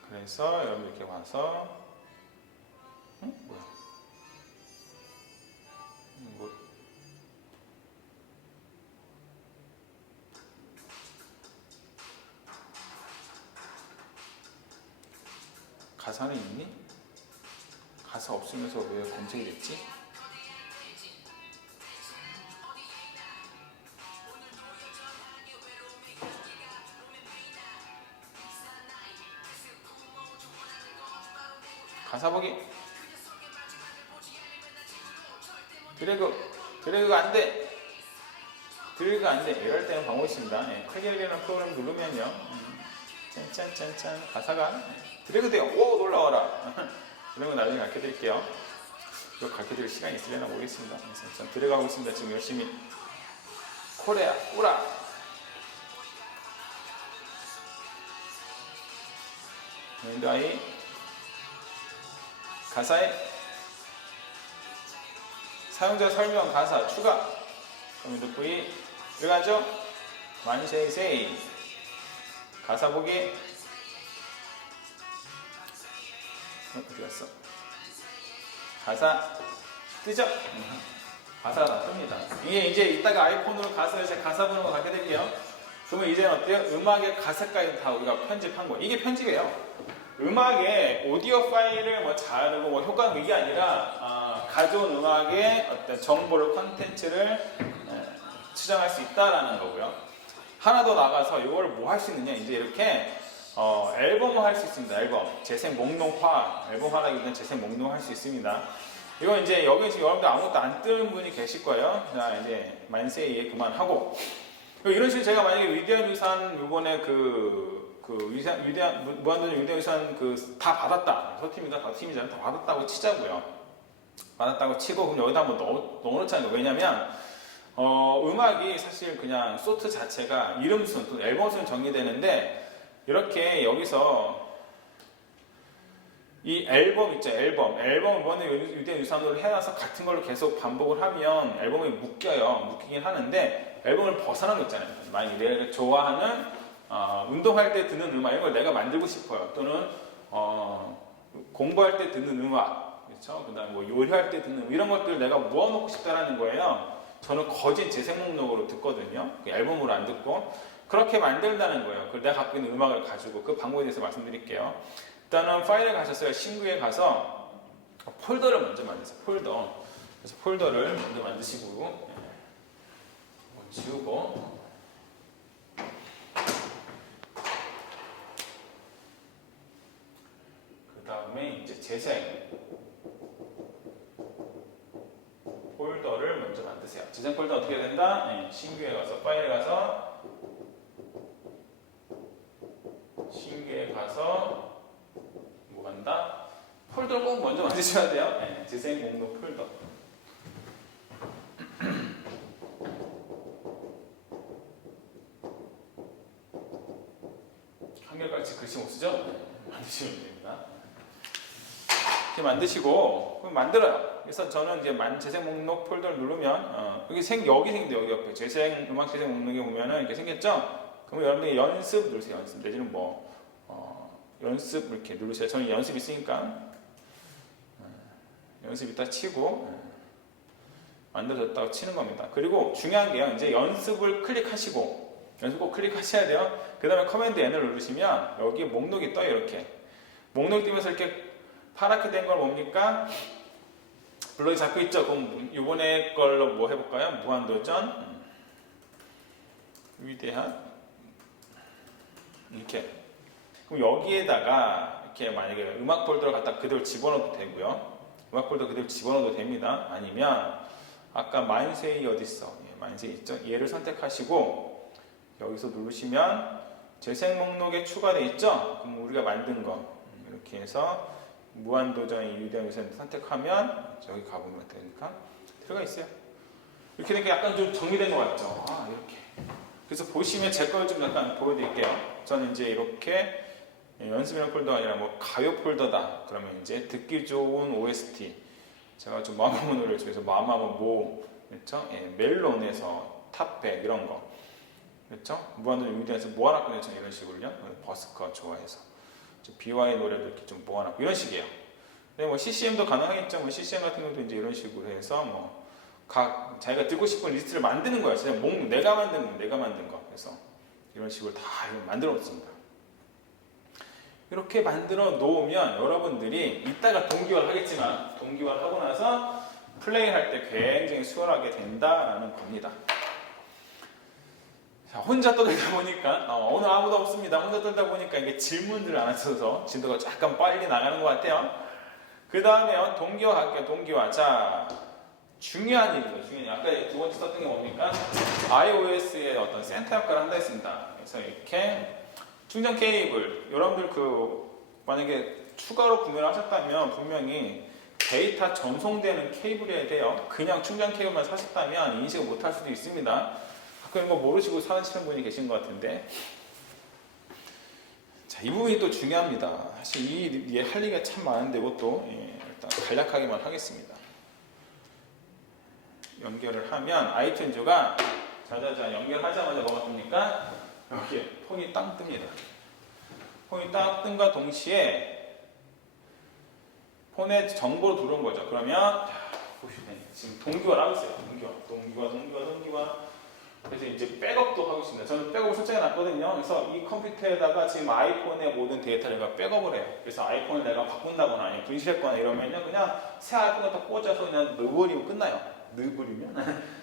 그래서 여러분 이렇게 와서 뭐야? 뭐 가사는 있니? 가사 없으면서 왜 검색이 됐지? 가사 보기. 드래그가 안 돼. 드래그가 안 돼. 이럴 때는 방법이 있습니다. 예, 크리에이라는 프로그램 누르면요. 짠짠짠짠 가사가 드래그 돼요. 오 놀라워라. 이런 거 나중에 가르쳐 드릴게요. 이거 가르쳐 드릴 시간이 있으려나 모르겠습니다. 전 드래그 하고 있습니다. 지금 열심히. 코레아 우라. 윈드아이 가사에 사용자 설명 가사 추가. 커맨드 V 들어가죠? 만세이세이 가사 보기. 어디 갔어? 가사 뜨죠? 가사가 뜹니다. 이게 이제 이따가 아이폰으로 가사를 제가 가사 보는 거 가르쳐 드릴게요. 그러면 이제는 어때요? 음악의 가사까지 다 우리가 편집한 거예요. 이게 편집이에요. 음악의 오디오 파일을 뭐 자르고 뭐 효과는 이게 아니라 가져온 음악의 어떤 정보를 컨텐츠를 추정할 수 있다라는 거고요. 하나 더 나가서 이걸 뭐 할 수 있느냐? 이제 이렇게 앨범화 할 수 있습니다. 앨범 재생 목록화, 앨범화라기보다는 재생 목록화 할 수 있습니다. 이거 이제 여기 지금 여러분들 아무것도 안 뜨는 분이 계실 거예요. 자 이제 만세이에 그만하고 이런 식으로 제가 만약에 위대한 유산 요번에 무한도전 위대한 유산 다 받았다. 소팀이가 다 팀이잖아요. 다 받았다고 치자고요. 받았다고 치고 그럼 여기다 한번 넣어놓자는 거예요. 왜냐면 음악이 사실 그냥 소트 자체가 이름순 또 앨범순 정리되는데 이렇게 여기서 이 앨범 있죠. 앨범을 이번에 위대한 유산으로 해놔서 같은 걸로 계속 반복을 하면 앨범이 묶이긴 하는데 앨범을 벗어난 거 있잖아요. 만약에 내가 좋아하는 운동할 때 듣는 음악 이런 걸 내가 만들고 싶어요. 또는 공부할 때 듣는 음악, 그렇죠? 그다음 뭐 요리할 때 듣는 이런 것들을 내가 모아놓고 싶다라는 거예요. 저는 거진 재생 목록으로 듣거든요. 앨범으로 안 듣고 그렇게 만들다는 거예요. 그걸 내가 갖고 있는 음악을 가지고 그 방법에 대해서 말씀드릴게요. 일단은 파일에 가셨어요. 신규에 가서 폴더를 먼저 만드세요. 폴더. 그래서 폴더를 먼저 만드시고 지우고 그 다음에 이제 재생 폴더를 먼저 만드세요. 재생 폴더 어떻게 된다? 신규에 가서 파일에 가서 뭐 한다? 폴더를 꼭 먼저 만드셔야 돼요. 재생 목록 폴더. 한결같이 글씨 못 쓰죠? 만드시면 됩니다. 이렇게 만드시고 그럼 만들어요. 그래서 저는 이제 재생 목록 폴더를 누르면 여기 생긴데 여기 옆에 음악 재생 목록에 보면은 이렇게 생겼죠? 그러면 여러분들이 연습 누르세요. 연습 내지는 연습 이렇게 누르세요. 저는 연습 있으니까 연습 이따 치고 만들어졌다고 치는 겁니다. 그리고 중요한 게요. 이제 연습을 클릭하시고 연습 꼭 클릭하셔야 돼요. 그 다음에 커맨드 N을 누르시면 여기 목록이 떠요. 이렇게 목록이 뜨면서 이렇게 파랗게 된 걸 뭡니까? 블록이 잡혀 있죠. 그럼 이번에 걸로 뭐 해볼까요? 무한도전 위대한 이렇게. 그럼 여기에다가 이렇게 만약에 음악 폴더를 갖다 그대로 집어넣어도 되고요. 음악 폴더 그대로 집어넣어도 됩니다. 아니면 아까 만세이 어딨어? 만세이 있죠? 얘를 선택하시고 여기서 누르시면 재생 목록에 추가되어 있죠? 그럼 우리가 만든 거 이렇게 해서 무한도전의 위대한 유산 선택하면 여기 가보면 되니까 들어가 있어요. 이렇게 되니까 약간 좀 정리된 것 같죠? 이렇게. 그래서 보시면 제 걸 좀 약간 보여드릴게요. 저는 이제 이렇게 연습용 폴더가 아니라 뭐 가요 폴더다. 그러면 이제 듣기 좋은 OST 제가 좀 마마무 노래 중에서 마마무 모, 그렇죠? 예, 멜론에서 탑백 이런 거, 그렇죠? 무한도전 뮤비에서 모아놨거든요. 이런 식으로요. 버스커 좋아해서 BY 노래도 이렇게 좀 모아놨고 이런 식이에요. 근데 뭐 CCM도 가능하겠죠. 뭐 CCM 같은 경우도 이제 이런 식으로 해서 뭐 각 자기가 듣고 싶은 리스트를 만드는 거예요. 그냥 내가 만든 거. 그래서 이런 식으로 다 만들어 놓습니다. 이렇게 만들어 놓으면 여러분들이 이따가 동기화를 하겠지만 동기화를 하고 나서 플레이할 때 굉장히 수월하게 된다라는 겁니다. 자, 혼자 떠들다 보니까 오늘 아무도 없습니다. 혼자 떠들다 보니까 이게 질문들을 안 써서 진도가 약간 빨리 나가는 것 같아요. 그 다음에 동기화 갈게요. 동기화. 자, 중요한 일이죠. 중요한 일. 아까 두 번째 썼던 게 뭡니까? iOS의 어떤 센터 역할을 한다 했습니다. 그래서 이렇게 충전 케이블, 여러분들 만약에 추가로 구매를 하셨다면 분명히 데이터 전송되는 케이블이어야 돼요. 그냥 충전 케이블만 사셨다면 인식을 못할 수도 있습니다. 그런 거 모르시고 사시는 분이 계신 것 같은데, 자, 이 부분이 또 중요합니다. 사실 할 얘기가 참 많은데 이것도 일단 간략하게만 하겠습니다. 연결을 하면 아이튠즈가 자자자 연결하자마자 뭐가 뜹니까? 여기에 폰이 딱 뜹니다. 폰이 딱 뜬과 동시에 폰에 정보로 들어온 거죠. 그러면 보시면 지금 동기화를 하고 있어요. 동기화. 그래서 이제 백업도 하고 있습니다. 저는 백업을 설정해 놨거든요. 그래서 이 컴퓨터에다가 지금 아이폰의 모든 데이터를 내가 백업을 해요. 그래서 아이폰을 내가 바꾼다거나 아니면 분실했거나 이러면요, 그냥 새 아이폰을 다 꽂아서 그냥 넣어버리면 끝나요.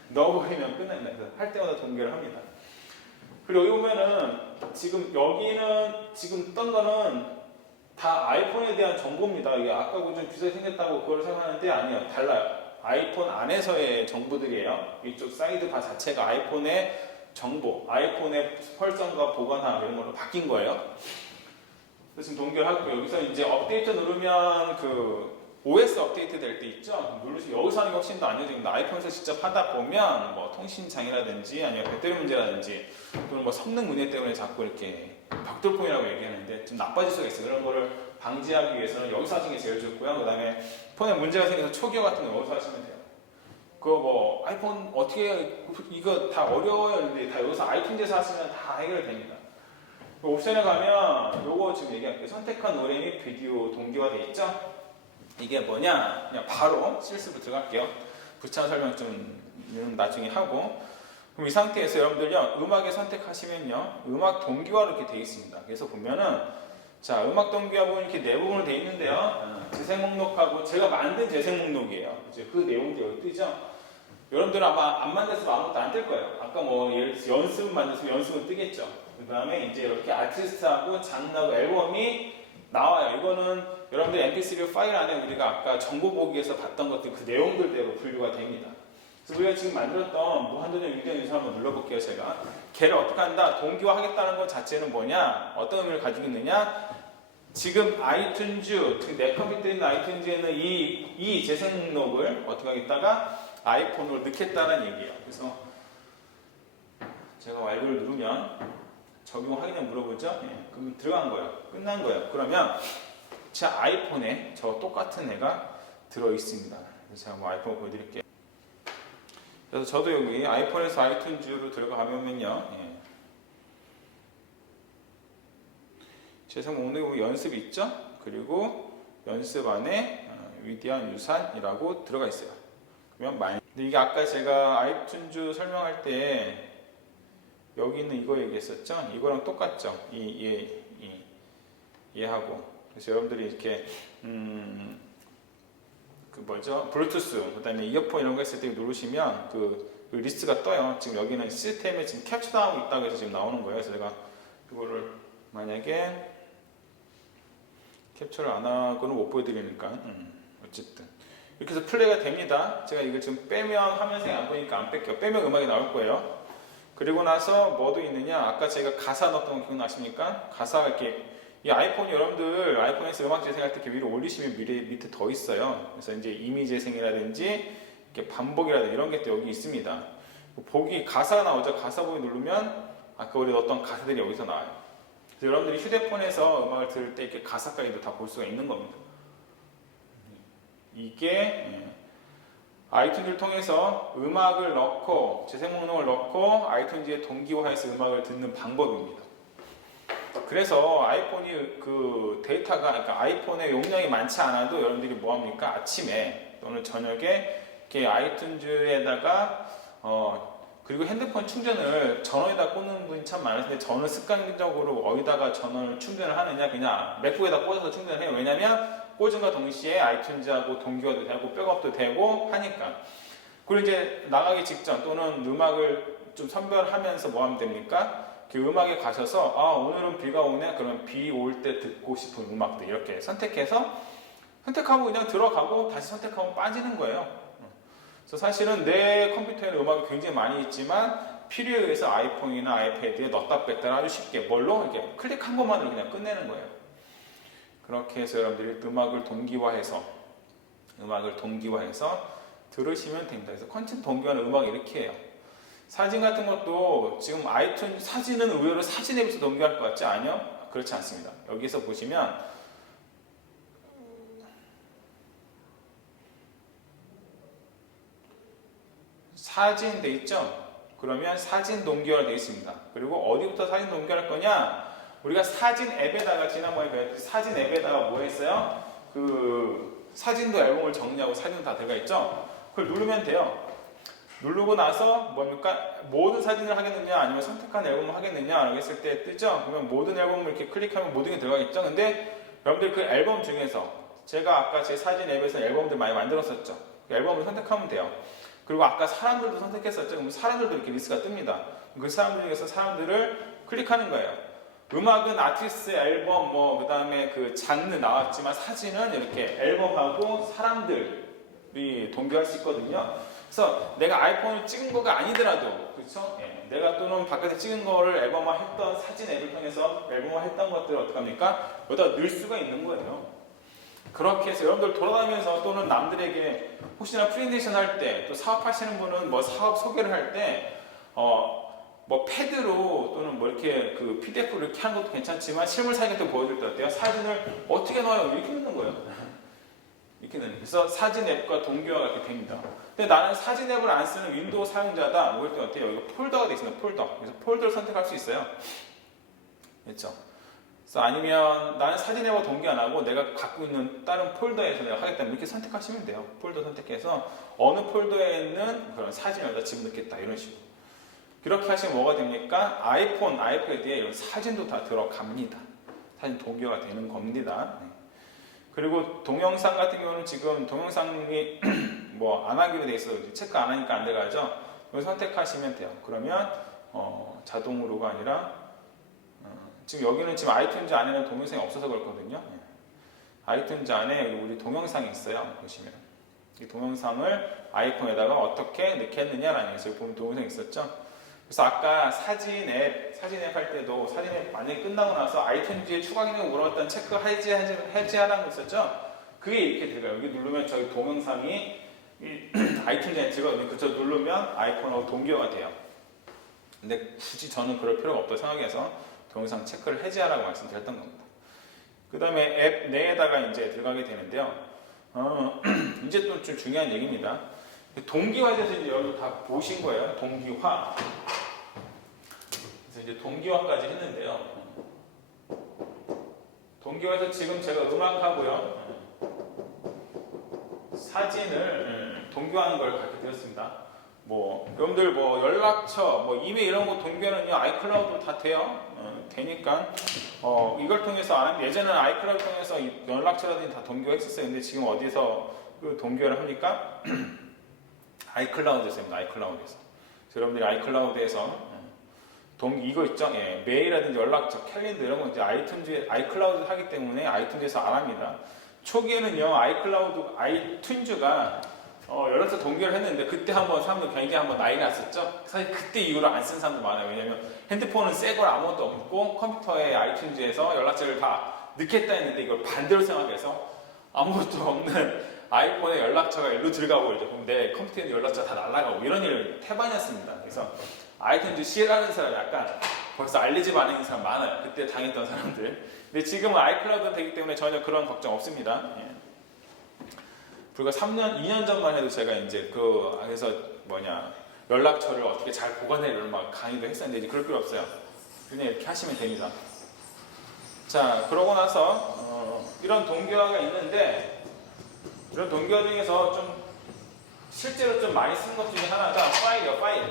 넣어버리면 끝납니다. 그래서 할 때마다 동기를 합니다. 그리고 여기 보면은 지금 여기는 지금 뜬 거는 다 아이폰에 대한 정보입니다. 이게 아까 좀 비싸게 생겼다고 그걸 생각하는데 아니에요. 달라요. 아이폰 안에서의 정보들이에요. 이쪽 사이드 바 자체가 아이폰의 정보, 아이폰의 활성과 보관함 이런 걸로 바뀐 거예요. 그래서 지금 동결하고 여기서 이제 업데이트 누르면 OS 업데이트 될 때 있죠? 누르시면 여기서 하는 게 훨씬 더 안정적입니다. 아이폰에서 직접 하다 보면 뭐 통신장애라든지 아니면 배터리 문제라든지 또는 뭐 성능 문제 때문에 자꾸 이렇게 벽돌폰이라고 얘기하는데 좀 나빠질 수가 있어요. 그런 거를 방지하기 위해서는 여기서 하시는 게 제일 좋고요. 그 다음에 폰에 문제가 생겨서 초기화 같은 거 여기서 하시면 돼요. 그거 뭐 아이폰 어떻게 이거 다 어려워요. 근데 다 여기서 아이튠즈에서 하시면 다 해결됩니다. 옵션에 가면 요거 지금 얘기할게요. 선택한 노래 및 비디오 동기화 돼 있죠? 이게 뭐냐? 그냥 바로 실습으로 들어갈게요. 부차 설명 좀 나중에 하고. 그럼 이 상태에서 여러분들요, 음악에 선택하시면요, 음악 동기화로 이렇게 돼 있습니다. 그래서 보면은, 자, 음악 동기화 보면 이렇게 네 부분으로 돼 있는데요, 재생 목록하고 제가 만든 재생 목록이에요. 이제 그 내용들이 여기 뜨죠? 여러분들은 아마 안 만들었으면 아무것도 안 뜰 거예요. 아까 뭐 예를 들어서 연습 만들었으면 연습은 뜨겠죠. 그 다음에 이제 이렇게 아티스트하고 장르하고 앨범이 나와요. 이거는 여러분들 mp3 파일 안에 우리가 아까 정보 보기에서 봤던 것들 그 내용들대로 분류가 됩니다. 그래서 우리가 지금 만들었던 무한도전 유전 유서 한번 눌러볼게요. 제가 걔를 어떻게 한다? 동기화 하겠다는 것 자체는 뭐냐? 어떤 의미를 가지고 있느냐? 지금 아이튠즈, 내 컴퓨터에 있는 아이튠즈에는 이 재생 목록을 어떻게 하겠다가 아이폰으로 넣겠다는 얘기예요. 그래서 제가 완료를 누르면 적용 확인을 물어보죠. 그럼 들어간 거예요. 끝난 거예요. 그러면 제 아이폰에 저 똑같은 애가 들어 있습니다. 그래서 제가 뭐 아이폰 보여드릴게요. 그래서 저도 여기 아이폰에서 아이튠즈로 들어가면요, 재생 목록에 연습 있죠? 그리고 연습 안에 위대한 유산이라고 들어가 있어요. 그러면 근데 이게 아까 제가 아이튠즈 설명할 때 여기 있는 이거 얘기했었죠? 이거랑 똑같죠? 얘하고. 그래서 여러분들이 이렇게 블루투스, 그 다음에 이어폰 이런 거 했을 때 누르시면 그 리스트가 떠요. 지금 여기는 시스템에 지금 캡처당하고 있다고 해서 지금 나오는 거예요. 그래서 제가 그거를 만약에 캡처를 안 하고는 못 보여드리니까 어쨌든 이렇게 해서 플레이가 됩니다. 제가 이거 지금 빼면 화면상에 안 보니까 안 뺄게요. 빼면 음악이 나올 거예요. 그리고 나서 뭐도 있느냐? 아까 제가 가사 넣었던 거 기억나십니까? 가사가 이렇게 이 아이폰이 여러분들 아이폰에서 음악 재생할 때 이렇게 위로 올리시면 밑에 더 있어요. 그래서 이제 이미 재생이라든지 이렇게 반복이라든지 이런 게 또 여기 있습니다. 보기 가사가 나오죠. 가사 보기 누르면 아까 우리 넣었던 가사들이 여기서 나와요. 그래서 여러분들이 휴대폰에서 음악을 들을 때 이렇게 가사까지도 다 볼 수가 있는 겁니다. 이게 아이튠즈를 통해서 음악을 넣고 재생 목록을 넣고 아이튠즈에 동기화해서 음악을 듣는 방법입니다. 그래서 아이폰이 그 데이터가 그러니까 아이폰의 용량이 많지 않아도 여러분들이 뭐 합니까? 아침에 또는 저녁에 이렇게 아이튠즈에다가 그리고 핸드폰 충전을 전원에다 꽂는 분이 참 많으신데 저는 습관적으로 어디다가 전원을 충전을 하느냐 그냥 맥북에다 꽂아서 충전을 해요. 왜냐면 꽂은과 동시에 아이튠즈하고 동기화도 되고 백업도 되고 하니까. 그리고 이제 나가기 직전 또는 음악을 좀 선별하면서 뭐 하면 됩니까? 그 음악에 가셔서 오늘은 비가 오네 그러면 비 올 때 듣고 싶은 음악들 이렇게 선택해서 선택하고 그냥 들어가고 다시 선택하면 빠지는 거예요. 그래서 사실은 내 컴퓨터에는 음악이 굉장히 많이 있지만 필요에 의해서 아이폰이나 아이패드에 넣었다 뺐다 아주 쉽게 뭘로 이렇게 클릭 한 번만으로 그냥 끝내는 거예요. 그렇게 해서 여러분들이 음악을 동기화해서 들으시면 됩니다. 그래서 컨텐츠 동기화는 음악 이렇게 해요. 사진 같은 것도 지금 아이튠즈 사진은 의외로 사진 앱에서 동기화할 것 같지 아니요? 그렇지 않습니다. 여기서 보시면 사진 돼 있죠? 그러면 사진 동기화가 되어 있습니다. 그리고 어디부터 사진 동기화할 거냐? 우리가 사진 앱에다가 지난번에 배웠듯이 사진 앱에다가 뭐 했어요? 그 사진도 앨범을 정리하고 사진도 다 들어가 있죠? 그걸 누르면 돼요. 누르고 나서 뭡니까? 모든 사진을 하겠느냐 아니면 선택한 앨범을 하겠느냐 라고 했을 때 뜨죠? 그러면 모든 앨범을 이렇게 클릭하면 모든 게 들어가겠죠? 근데 여러분들 그 앨범 중에서 제가 아까 제 사진 앱에서 앨범들 많이 만들었었죠? 그 앨범을 선택하면 돼요. 그리고 아까 사람들도 선택했었죠? 그럼 사람들도 이렇게 리스트가 뜹니다. 그 사람들 중에서 사람들을 클릭하는 거예요. 음악은 아티스트, 앨범, 그 다음에 그 장르 나왔지만 사진은 이렇게 앨범하고 사람들이 동기화할 수 있거든요. 그래서 내가 아이폰을 찍은 거가 아니더라도, 그렇죠? 예, 내가 또는 바깥에 찍은 거를 앨범화 했던 사진 앱을 통해서 앨범화 했던 것들을 어떡합니까? 여기다 넣을 수가 있는 거예요. 그렇게 해서 여러분들 돌아다니면서 또는 남들에게 혹시나 프레젠테이션 할 때, 또 사업하시는 분은 뭐 사업 소개를 할 때, 뭐 패드로 또는 뭐 이렇게 그 PDF로 이렇게 하는 것도 괜찮지만 실물 사진 같은 거 보여줄 때 어때요? 사진을 어떻게 넣어요? 이렇게 넣는 거예요. 이렇게 넣는. 그래서 사진 앱과 동기화가 이렇게 됩니다. 근데 나는 사진 앱을 안 쓰는 윈도우 사용자다. 뭐 이럴 때 어때요? 이거 폴더가 되어 있습니다. 폴더. 그래서 폴더를 선택할 수 있어요. 그렇죠? 그래서 아니면 나는 사진 앱과 동기 안 하고 내가 갖고 있는 다른 폴더에서 내가 하겠다면 이렇게 선택하시면 돼요. 폴더 선택해서 어느 폴더에 있는 그런 사진을 여기다 집어넣겠다. 이런 식으로. 그렇게 하시면 뭐가 됩니까? 아이폰, 아이패드에 이런 사진도 다 들어갑니다. 사진 동기화가 되는 겁니다. 네. 그리고 동영상 같은 경우는 지금 동영상이 뭐 안 하기로 돼 있어요. 체크 안 하니까 안 들어가죠. 이걸 선택하시면 돼요. 그러면 자동으로가 아니라 지금 여기는 지금 아이튠즈 안에는 동영상이 없어서 그렇거든요. 네. 아이튠즈 안에 우리 동영상이 있어요. 보시면 이 동영상을 아이폰에다가 어떻게 넣겠느냐라는 것을 보면 동영상이 있었죠. 그래서 아까 사진 앱 할 때도 사진 앱 만약에 끝나고 나서 아이튠즈에 추가 기능을 물어봤던 체크 해지하라는 거 있었죠? 그게 이렇게 들어가요. 여기 누르면 저희 동영상이 아이튠즈에 들어가거든요. 그쵸? 누르면 아이폰하고 동기화가 돼요. 근데 굳이 저는 그럴 필요가 없다고 생각해서 동영상 체크를 해지하라고 말씀드렸던 겁니다. 그 다음에 앱 내에다가 이제 들어가게 되는데요. 이제 또 좀 중요한 얘기입니다. 동기화에 대해서 이제 여러분 다 보신 거예요. 동기화. 그래서 이제 동기화까지 했는데요. 동기화에서 지금 제가 음악하고요. 사진을 동기화하는 걸 갖게 되었습니다. 뭐 여러분들 뭐 연락처, 뭐 이메일 이런 거 동기화는요 아이클라우드 다 돼요. 되니까 이걸 통해서 안 하면 예전에는 아이클라우드 통해서 연락처라든지 다 동기화했었어요. 근데 지금 어디서 그 동기화를 합니까? 아이클라우드에서입니다. 아이클라우드에서. 여러분들이 아이클라우드에서 이거 있죠? 예, 메일이라든지 연락처, 캘린더 이런 거 이제 아이클라우드 하기 때문에 아이튠즈에서 안 합니다. 초기에는요 아이튠즈가 여러 차 동기화를 했는데 그때 한번 사람들 굉장히 한번 난리 났었죠. 사실 그때 이후로 안 쓴 사람들 많아요. 왜냐면 핸드폰은 새 걸 아무것도 없고 컴퓨터에 아이튠즈에서 연락처를 다 넣겠다 했는데 이걸 반대로 생각해서 아무것도 없는 아이폰에 연락처가 일로 들어가고 이제 그럼 내 컴퓨터에 있는 연락처가 다 날아가고 이런 일을 태반이었습니다. 그래서 아이튠즈 CL하는 사람 약간 벌써 알리지 않은 사람 많아요. 그때 당했던 사람들. 근데 지금은 아이클라우드가 되기 때문에 전혀 그런 걱정 없습니다. 예. 불과 3년, 2년 전만 해도 제가 이제 그래서 연락처를 어떻게 잘 보관해를 막 강의도 했었는데 이제 그럴 필요 없어요. 그냥 이렇게 하시면 됩니다. 자, 그러고 나서 이런 동기화가 있는데 이런 동기화 중에서 좀 실제로 좀 많이 쓰는 것 중에 하나가 파일이요, 파일.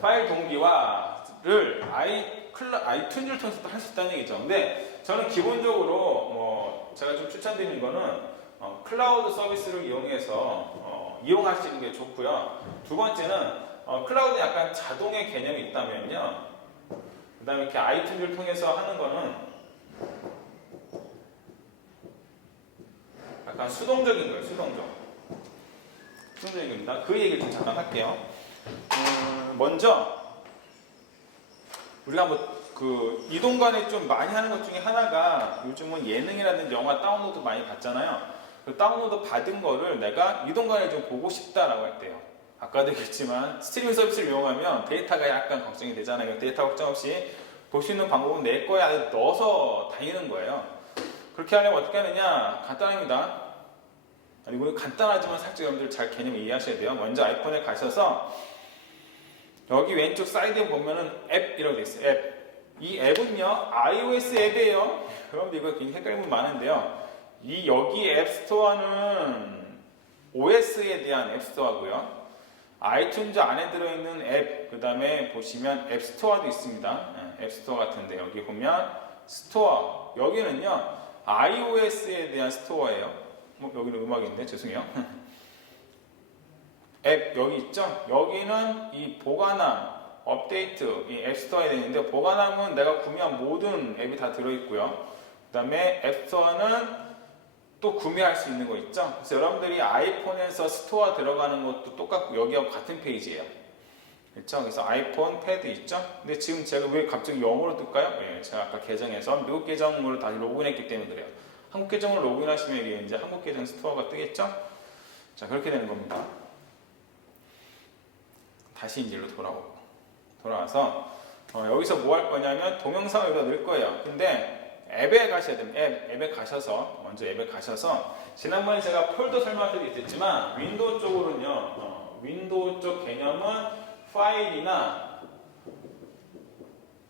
파일 동기화를 아이튠즈를 통해서 할 수 있다는 얘기죠. 근데 저는 기본적으로 제가 좀 추천드리는 거는 클라우드 서비스를 이용해서 이용할 수 있는 게 좋고요. 두 번째는 클라우드 약간 자동의 개념이 있다면요. 그 다음에 이렇게 아이튠즈를 통해서 하는 거는 약간 수동적인 거예요. 수동적인 겁니다. 그 얘기를 좀 잠깐 할게요. 먼저 우리가 이동 간에 좀 많이 하는 것 중에 하나가 요즘은 예능이라든지 영화 다운로드 많이 받잖아요. 그 다운로드 받은 거를 내가 이동 간에 좀 보고 싶다라고 할 때요. 아까도 얘기했지만 스트리밍 서비스를 이용하면 데이터가 약간 걱정이 되잖아요. 데이터 걱정 없이 볼 수 있는 방법은 내 거에 안에 넣어서 다니는 거예요. 그렇게 하려면 어떻게 하느냐? 간단합니다. 아니고 간단하지만 살짝 여러분들 잘 개념을 이해하셔야 돼요. 먼저 아이폰에 가셔서 여기 왼쪽 사이드에 보면은 앱이라고 되어 있어요. 앱. 이 앱은요, iOS 앱이에요. 여러분들 이거 굉장히 헷갈리는 분 많은데요. 여기 앱스토어는 OS에 대한 앱스토어고요. 아이튠즈 안에 들어있는 앱, 그 다음에 보시면 앱스토어도 있습니다. 앱스토어 같은데 여기 보면 스토어. 여기는요, iOS에 대한 스토어예요. 여기는 음악인데 죄송해요. 앱 여기 있죠? 여기는 이 보관함, 업데이트, 이 앱스토어에 되는데 보관함은 내가 구매한 모든 앱이 다 들어있고요. 그 다음에 앱스토어는 또 구매할 수 있는 거 있죠? 그래서 여러분들이 아이폰에서 스토어 들어가는 것도 똑같고 여기하고 같은 페이지예요. 그렇죠? 그래서 아이폰, 패드 있죠? 근데 지금 제가 왜 갑자기 영어로 뜰까요? 예, 제가 아까 계정에서 미국 계정으로 다시 로그인했기 때문에 그래요. 한국 계정으로 로그인하시면 이게 이제 한국 계정 스토어가 뜨겠죠? 자, 그렇게 되는 겁니다. 다시 이제로 돌아와서 여기서 뭐 할 거냐면 동영상을 여기다 넣을 거예요. 근데 앱에 가셔야 됩니다. 앱에 가셔서 먼저 앱에 가셔서 지난번에 제가 폴더 설명할 때도 있었지만 윈도우 쪽으로는요. 윈도우 쪽 개념은 파일이나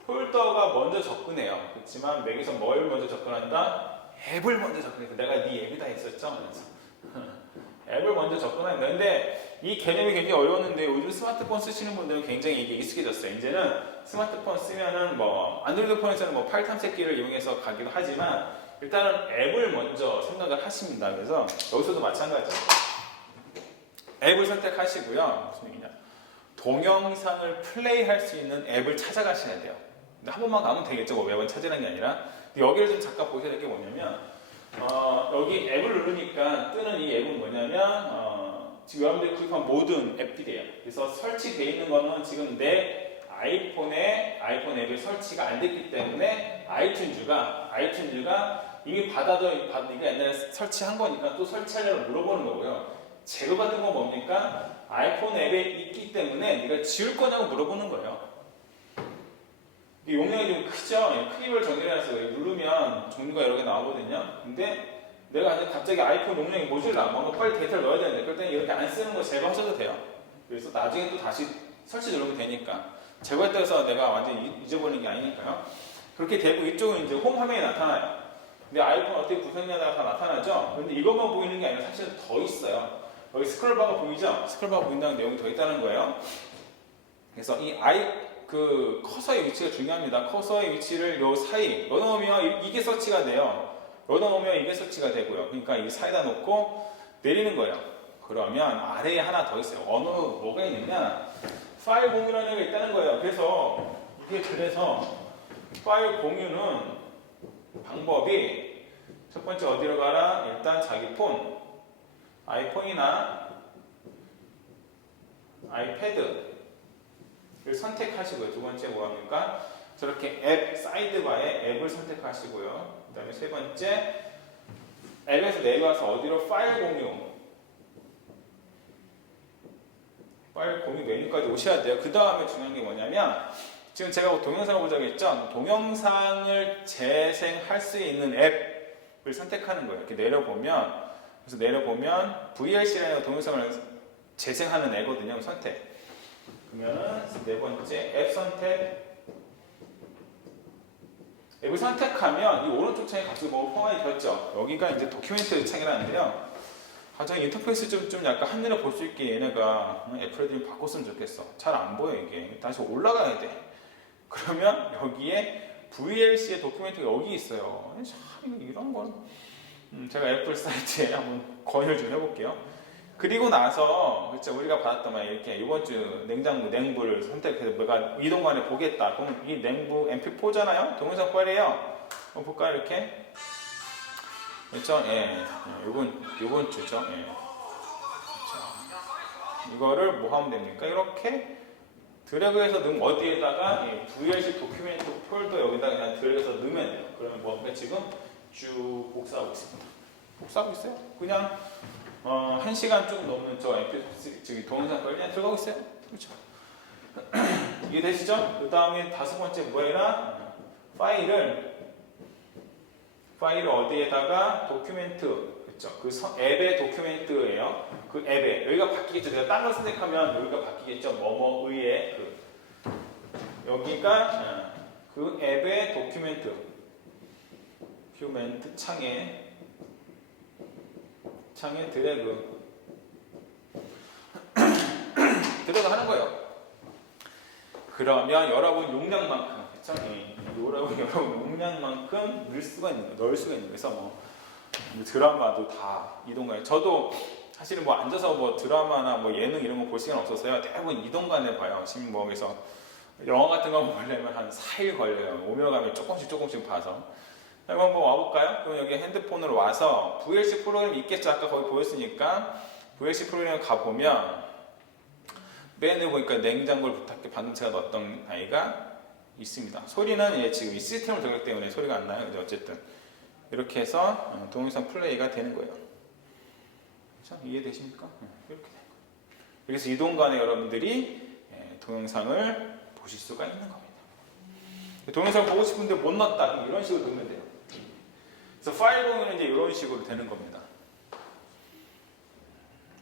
폴더가 먼저 접근해요. 그렇지만 맥에서 뭘 먼저 접근한다? 앱을 먼저 접근해요. 내가 네 앱이다 했었죠? 그래서 앱을 먼저 접근합니다. 근데 이 개념이 굉장히 어려웠는데 요즘 스마트폰 쓰시는 분들은 굉장히 이게 익숙해졌어요. 이제는 스마트폰 쓰면은 안드로이드 폰에서는 파일 탐색기를 이용해서 가기도 하지만 일단은 앱을 먼저 생각을 하십니다. 그래서 여기서도 마찬가지예요. 앱을 선택하시고요. 무슨 얘기냐? 동영상을 플레이할 수 있는 앱을 찾아가셔야 돼요. 근데 한 번만 가면 되겠죠. 매번 찾으라는 게 아니라. 여기를 좀 잠깐 보셔야 될 게 뭐냐면 여기 앱을 누르니까 뜨는 이 앱은 뭐냐면 지금 여러분들이 구입한 모든 앱들이에요. 그래서 설치되어 있는 거는 지금 내 아이폰 앱에 설치가 안 됐기 때문에 아이튠즈가 이미 이게 옛날에 설치한 거니까 또 설치하려고 물어보는 거고요. 제거받은 건 뭡니까? 아이폰 앱에 있기 때문에 네가 지울 거냐고 물어보는 거예요. 용량이 좀 크죠? 크기별 정의를 해서 누르면 종류가 여러 개 나오거든요. 근데 내가 갑자기 아이폰 용량이 모질라. 뭔가 빨리 데이터를 넣어야 되는데 그럴 때는 이렇게 안 쓰는 거 제거하셔도 돼요. 그래서 나중에 또 다시 설치 누르면 되니까. 제거했다 해서 내가 완전히 잊어버리는 게 아니니까요. 그렇게 되고 이쪽은 이제 홈 화면에 나타나요. 근데 아이폰 어떻게 구성이냐가 다 나타나죠? 근데 이것만 보이는 게 아니라 사실은 더 있어요. 여기 스크롤바가 보이죠? 스크롤바가 보인다는 내용이 더 있다는 거예요. 그래서 이 커서의 위치가 중요합니다. 커서의 위치를 요 사이 넣어놓으면 이게 서치가 돼요. 넣어놓으면 이게 서치가 되고요. 그러니까 이 사이다 놓고 내리는 거예요. 그러면 아래에 하나 더 있어요. 뭐가 있느냐? 파일 공유라는 게 있다는 거예요. 그래서 파일 공유는 방법이 첫 번째 어디로 가라? 일단 자기 폰, 아이폰이나 아이패드 를 선택하시고요. 두 번째 뭐합니까? 저렇게 앱 사이드바에 앱을 선택하시고요. 그 다음에 세 번째 앱에서 내려와서 어디로 파일 공유 메뉴까지 오셔야 돼요. 그 다음에 중요한 게 뭐냐면 지금 제가 동영상을 보자고 했죠. 동영상을 재생할 수 있는 앱 선택하는 거예요. 이렇게 내려보면, 그래서 내려보면 VLC라는 동영상을 재생하는 애거든요. 선택. 그러면은 네 번째 앱 선택. 앱을 선택하면 이 오른쪽 창에 갑자기 뭐가 포함이 되었죠. 여기가 이제 도큐멘트 창이라는데요. 저는 인터페이스 좀 약간 한눈에 볼 수 있게 얘네가 애플 애들이 바꿨으면 좋겠어. 잘 안 보여 이게. 다시 올라가야 돼. 그러면 여기에 VLC의 도큐멘트가 여기 있어요. 참 이런 건 제가 애플 사이트에 한번 건의를 좀 해볼게요. 그리고 나서 그렇죠, 우리가 받았던 말 이렇게 이번 주 냉부를 선택해서 내가 이동간에 보겠다. 그럼 이 냉부 MP4잖아요. 동영상 파일이에요. 볼까요 이렇게? 그렇죠? 예. 이번 주죠. 예. 그렇죠. 이거를 뭐 하면 됩니까? 이렇게 드래그해서 넣으면 어디에다가 VLC 도큐멘트 폴더 여기다 그냥 드래그해서 넣으면 돼요. 그러면 뭔가 지금 쭉 복사하고 있습니다. 복사하고 있어요. 그냥 1시간 좀 넘는 저 MP3 저기 동영상 파일 그냥 들어가고 있어요. 그렇죠? 이해되시죠? 그 다음에 다섯 번째 뭐예요? 파일을 어디에다가 도큐멘트, 그렇죠? 그 앱의 도큐멘트예요. 그 앱에 여기가 바뀌겠죠. 내가 딴 걸 선택하면 여기가 바뀌겠죠. 뭐뭐의의 여기가 그 앱의 도큐멘트 창에 드래그 하는 거예요. 그러면 여러분 용량만큼, 그쵸? 여러분 용량만큼 넣을 수가 있는 거예요. 그래서 뭐 드라마도 다 이동간에, 저도 사실은 뭐 앉아서 뭐 드라마나 뭐 예능 이런 거 볼 시간 없어서요. 대부분 이동간에 봐요. 지금 뭐 그래서 영화 같은 거 보려면 한 4일 걸려요. 오며 가며 조금씩 봐서. 한번 와볼까요? 그럼 여기 핸드폰으로 와서 VLC 프로그램 있겠죠? 아까 거기 보였으니까 VLC 프로그램 가보면 맨 위에 보니까 냉장고를 부탁해 방금 제가 넣었던 아이가 있습니다. 소리는 지금 이 시스템을 돌렸기 때문에 소리가 안 나요. 근데 어쨌든 이렇게 해서 동영상 플레이가 되는 거예요. 그렇죠? 이해되십니까? 이렇게 되는 거예요. 그래서 이동간에 여러분들이 동영상을 보실 수가 있는 겁니다. 동영상을 보고 싶은데 못 넣었다. 이런 식으로 넣으면 돼요. 그래서 파일 공유는 이제 이런 식으로 되는 겁니다.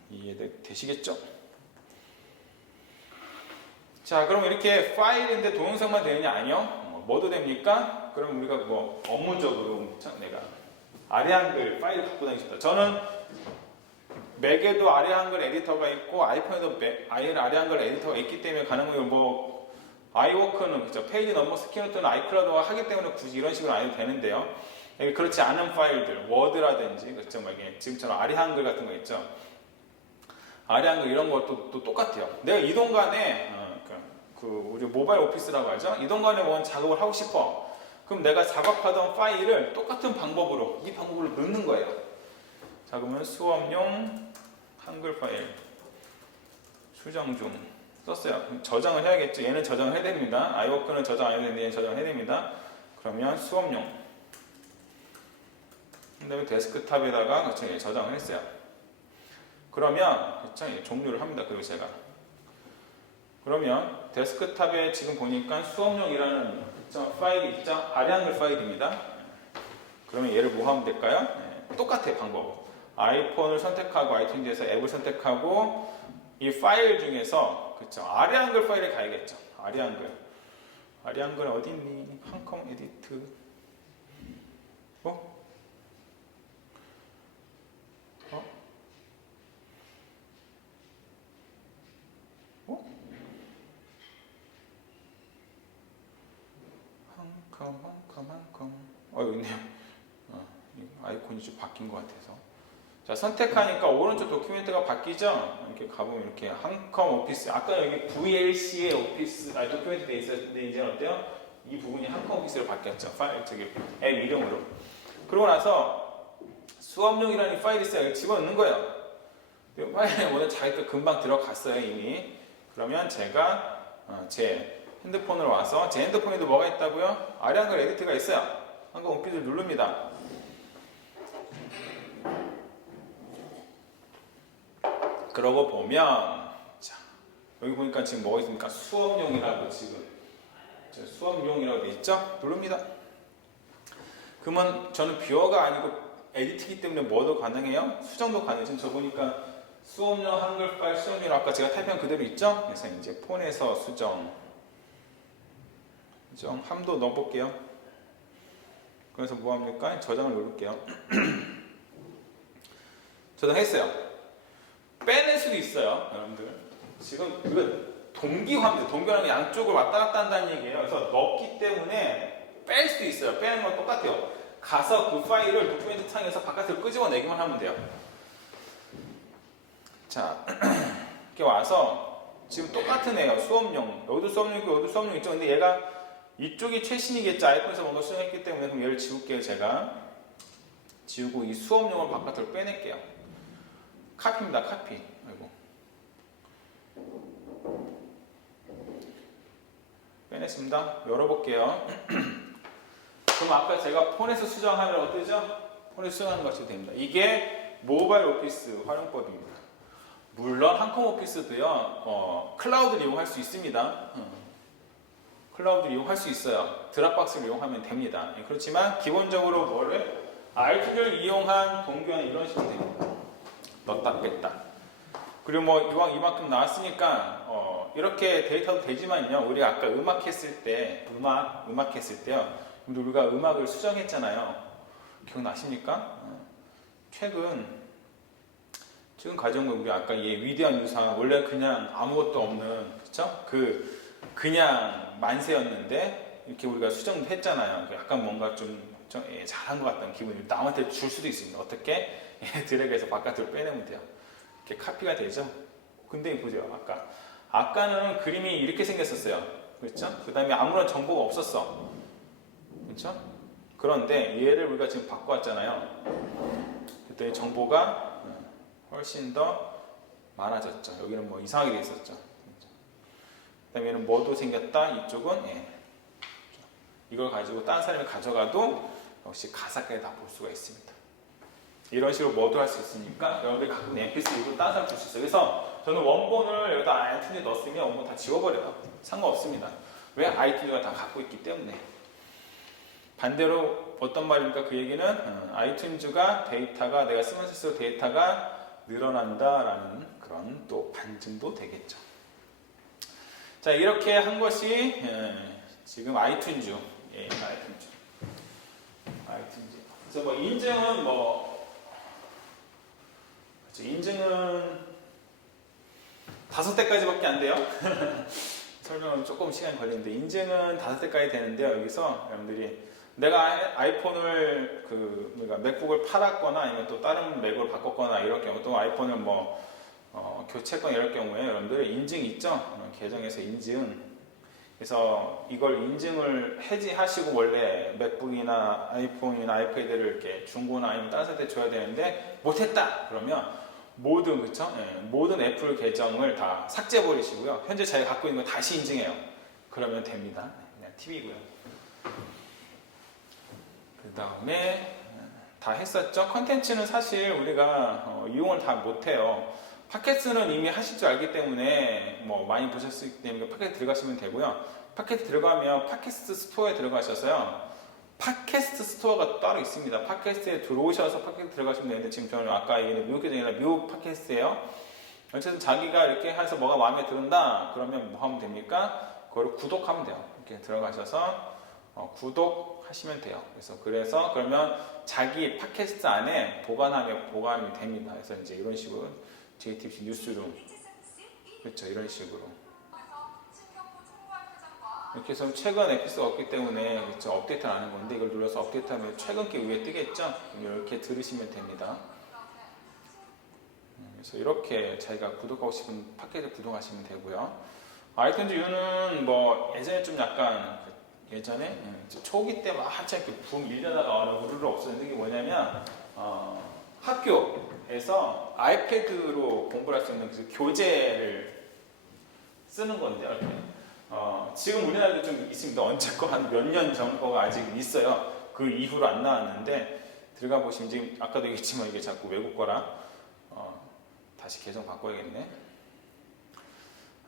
이해되시겠죠? 자, 그럼 이렇게 파일인데 동영상만 되느냐? 아니요. 뭐도 됩니까? 그럼 우리가 뭐 업무적으로 내가 아래 한글 파일을 갖고 다니고 싶다. 저는 맥에도 아래 한글 에디터가 있고 아이폰에도 아래 한글 에디터가 있기 때문에 가능해요. 뭐 아이워크는 그죠? 페이지 넘버 스키노트는 아이클라우드가 하기 때문에 굳이 이런 식으로 안 해도 되는데요. 그렇지 않은 파일들, 워드라든지 그렇죠? 뭐 이게 지금처럼 아래 한글 같은 거 있죠. 아래 한글 이런 것도 또 똑같아요. 내가 이동간에 우리 모바일 오피스라고 하죠. 이동간에 뭔 작업을 하고 싶어. 그럼 내가 작업하던 파일을 똑같은 방법으로 이 방법으로 넣는 거예요. 자, 그러면 수업용 한글 파일 수정 중 썼어요. 그럼 저장을 해야겠죠. 얘는 저장을 해야 됩니다. 아이워크는 저장 안 해도 되는데 얘는 저장을 해야 됩니다. 그러면 수업용. 그 다음에 데스크탑에다가 그렇죠, 저장을 했어요. 그러면 그렇죠, 종료를 합니다. 그리고 제가 그러면 데스크탑에 지금 보니까 수업용이라는 그렇죠, 파일이 있죠. 아래 한글 파일입니다. 그러면 얘를 뭐 하면 될까요? 똑같아요. 방법. 아이폰을 선택하고 아이튠즈에서 앱을 선택하고 이 파일 중에서 그렇죠, 아래 한글 파일에 가야겠죠. 아래 한글 어디 있니? 한컴 에디트 한컴 여기 있네요. 아이콘이 좀 바뀐 것 같아서. 자, 선택하니까 오른쪽 도큐멘트가 바뀌죠? 이렇게 가보면 이렇게 한컴 오피스, 아까 여기 VLC의 오피스, 도큐멘트 돼 있었는데 이제는 어때요? 이 부분이 한컴 오피스로 바뀌었죠. 파일, 앱 이름으로. 그러고 나서 수업용이라는 파일이 있어요. 여기 집어넣는 거예요. 이 파일에 오늘 자기가 금방 들어갔어요, 이미. 그러면 제가 제 핸드폰으로 와서 제 핸드폰에도 뭐가 있다고요? 아래 한글 에디트가 있어요. 한글 오피스를 누릅니다. 그러고 보면 자, 여기 보니까 지금 뭐가 있습니까? 수업용이라고 지금 수업용이라고 돼 있죠? 누릅니다. 그러면 저는 뷰어가 아니고 에디트기 때문에 뭐도 가능해요? 수정도 가능해요. 지금 저 보니까 수업용 한글 파일 수정률 아까 제가 타입한 그대로 있죠? 그래서 이제 폰에서 수정 함도 넣어볼게요. 그래서 뭐합니까? 저장을 누를게요. 저장했어요. 빼낼 수도 있어요, 여러분들. 지금 이거 동기화입니다. 동기화는 양쪽을 왔다 갔다 한다는 얘기예요. 그래서 넣기 때문에 뺄 수도 있어요. 빼는 건 똑같아요. 가서 그 파일을 도큐멘트 창에서 바깥으로 끄집어내기만 하면 돼요. 자, 이렇게 와서 지금 똑같은 애요. 수업용. 여기도 수업용 있고 여기도 수업용 있죠. 근데 얘가 이쪽이 최신이겠죠. 아이폰에서 뭔가 수정했기 때문에. 그럼 얘를 지울게요. 제가 지우고 이 수업용을 바깥으로 빼낼게요. 카피입니다. 카피. 아이고. 빼냈습니다. 열어볼게요. 그럼 아까 제가 폰에서 수정하면 어떠죠? 폰에서 수정하는 것이 됩니다. 이게 모바일 오피스 활용법입니다. 물론 한컴 오피스도요, 클라우드를 이용할 수 있습니다. 클라우드를 이용할 수 있어요. 드랍박스를 이용하면 됩니다. 그렇지만 기본적으로 뭐를 아이튠즈를 이용한 동기화는 이런 식으로 됩니다. 넣었다 뺐다. 그리고 뭐 이왕 이만큼 나왔으니까 이렇게 데이터도 되지만요. 우리 아까 음악 했을 때 음악 했을 때요. 우리가 음악을 수정했잖아요. 기억나십니까? 최근 가져온 거 우리 아까 얘 위대한 유산 원래 그냥 아무것도 없는 그쵸? 그냥 만세였는데 이렇게 우리가 수정도 했잖아요. 약간 뭔가 좀 잘한 것 같다는 기분이 남한테 줄 수도 있습니다. 어떻게? 드래그해서 바깥으로 빼내면 돼요. 이렇게 카피가 되죠. 근데 보세요. 아까는 그림이 이렇게 생겼었어요. 그렇죠? 그 다음에 아무런 정보가 없었어. 그렇죠? 그런데 얘를 우리가 지금 바꿔왔잖아요. 그때 정보가 훨씬 더 많아졌죠. 여기는 뭐 이상하게 돼 있었죠. 그 다음에 얘는 뭐도 생겼다. 이쪽은 이걸 가지고 다른 사람이 가져가도 역시 가사까지 다 볼 수가 있습니다. 이런 식으로 뭐도 할 수 있으니까 여러분들이 갖고 있는 mp3 이거 다른 사람 볼 수 있어요. 그래서 저는 원본을 여기다 아이튠즈에 넣었으면 원본 다 지워버려요. 상관없습니다. 왜? 아이튠즈가 다 갖고 있기 때문에. 반대로 어떤 말입니까? 그 얘기는 아이튠즈가 데이터가 내가 쓰면서 쓸수록 데이터가 늘어난다라는 그런 또 반증도 되겠죠. 자, 이렇게 한 것이 지금 아이튠즈. 아이튠즈. 그래서 뭐 인증은 그렇죠. 인증은 5대까지밖에 안 돼요. 설명은 조금 시간이 걸리는데 인증은 5대까지 되는데요. 여기서 여러분들이 내가 아이폰을 맥북을 팔았거나 아니면 또 다른 맥을 바꿨거나 이럴 경우 또 아이폰을 교체했거나 이럴 경우에 여러분들 인증 있죠? 계정에서 인증. 그래서 이걸 인증을 해지하시고 원래 맥북이나 아이폰이나 아이패드를 이렇게 중고나 아니면 다른 사람한테 줘야 되는데 못했다 그러면 모든 모든 애플 계정을 다 삭제해 버리시고요. 현재 자기가 갖고 있는 거 다시 인증해요. 그러면 됩니다. 그냥 팁이고요. 그 다음에 다 했었죠. 컨텐츠는 사실 우리가 이용을 다 못해요. 팟캐스트는 이미 하실 줄 알기 때문에 많이 보셨기 때문에 팟캐스트 들어가시면 되고요. 팟캐스트 들어가면 팟캐스트 스토어에 들어가셔서요. 팟캐스트 스토어가 따로 있습니다. 팟캐스트에 들어오셔서 팟캐스트 들어가시면 되는데 지금 저는 아까 얘기한 미국 계정이 아니라 미국 팟캐스트예요. 어쨌든 자기가 이렇게 해서 뭐가 마음에 든다 그러면 뭐 하면 됩니까? 그거를 구독하면 돼요. 이렇게 들어가셔서 구독하시면 돼요. 그래서 그러면 자기 팟캐스트 안에 보관이 됩니다. 그래서 이제 이런 식으로 JTBC 뉴스룸 그렇죠. 이런 식으로 이렇게 해서 최근 에피소드가 없기 때문에 그렇죠. 업데이트를 하는 건데 이걸 눌러서 업데이트하면 최근 게 위에 뜨겠죠. 이렇게 들으시면 됩니다. 그래서 이렇게 자기가 구독하고 싶은 팟캐스트 구독하시면 되고요. 아이튠즈 U는 예전에 좀 약간 예전에 초기 때 막 한참 이렇게 붐 일려다가 우르르 없었는데 이게 뭐냐면 학교에서 아이패드로 공부를 할 수 있는 교재를 쓰는 건데요. 지금 우리나라도 좀 있습니다. 언제거 한 몇 년 전 거가 아직 있어요. 그 이후로 안 나왔는데 들어가 보시면 지금 아까도 얘기했지만 이게 자꾸 외국 거라 다시 계정 바꿔야겠네.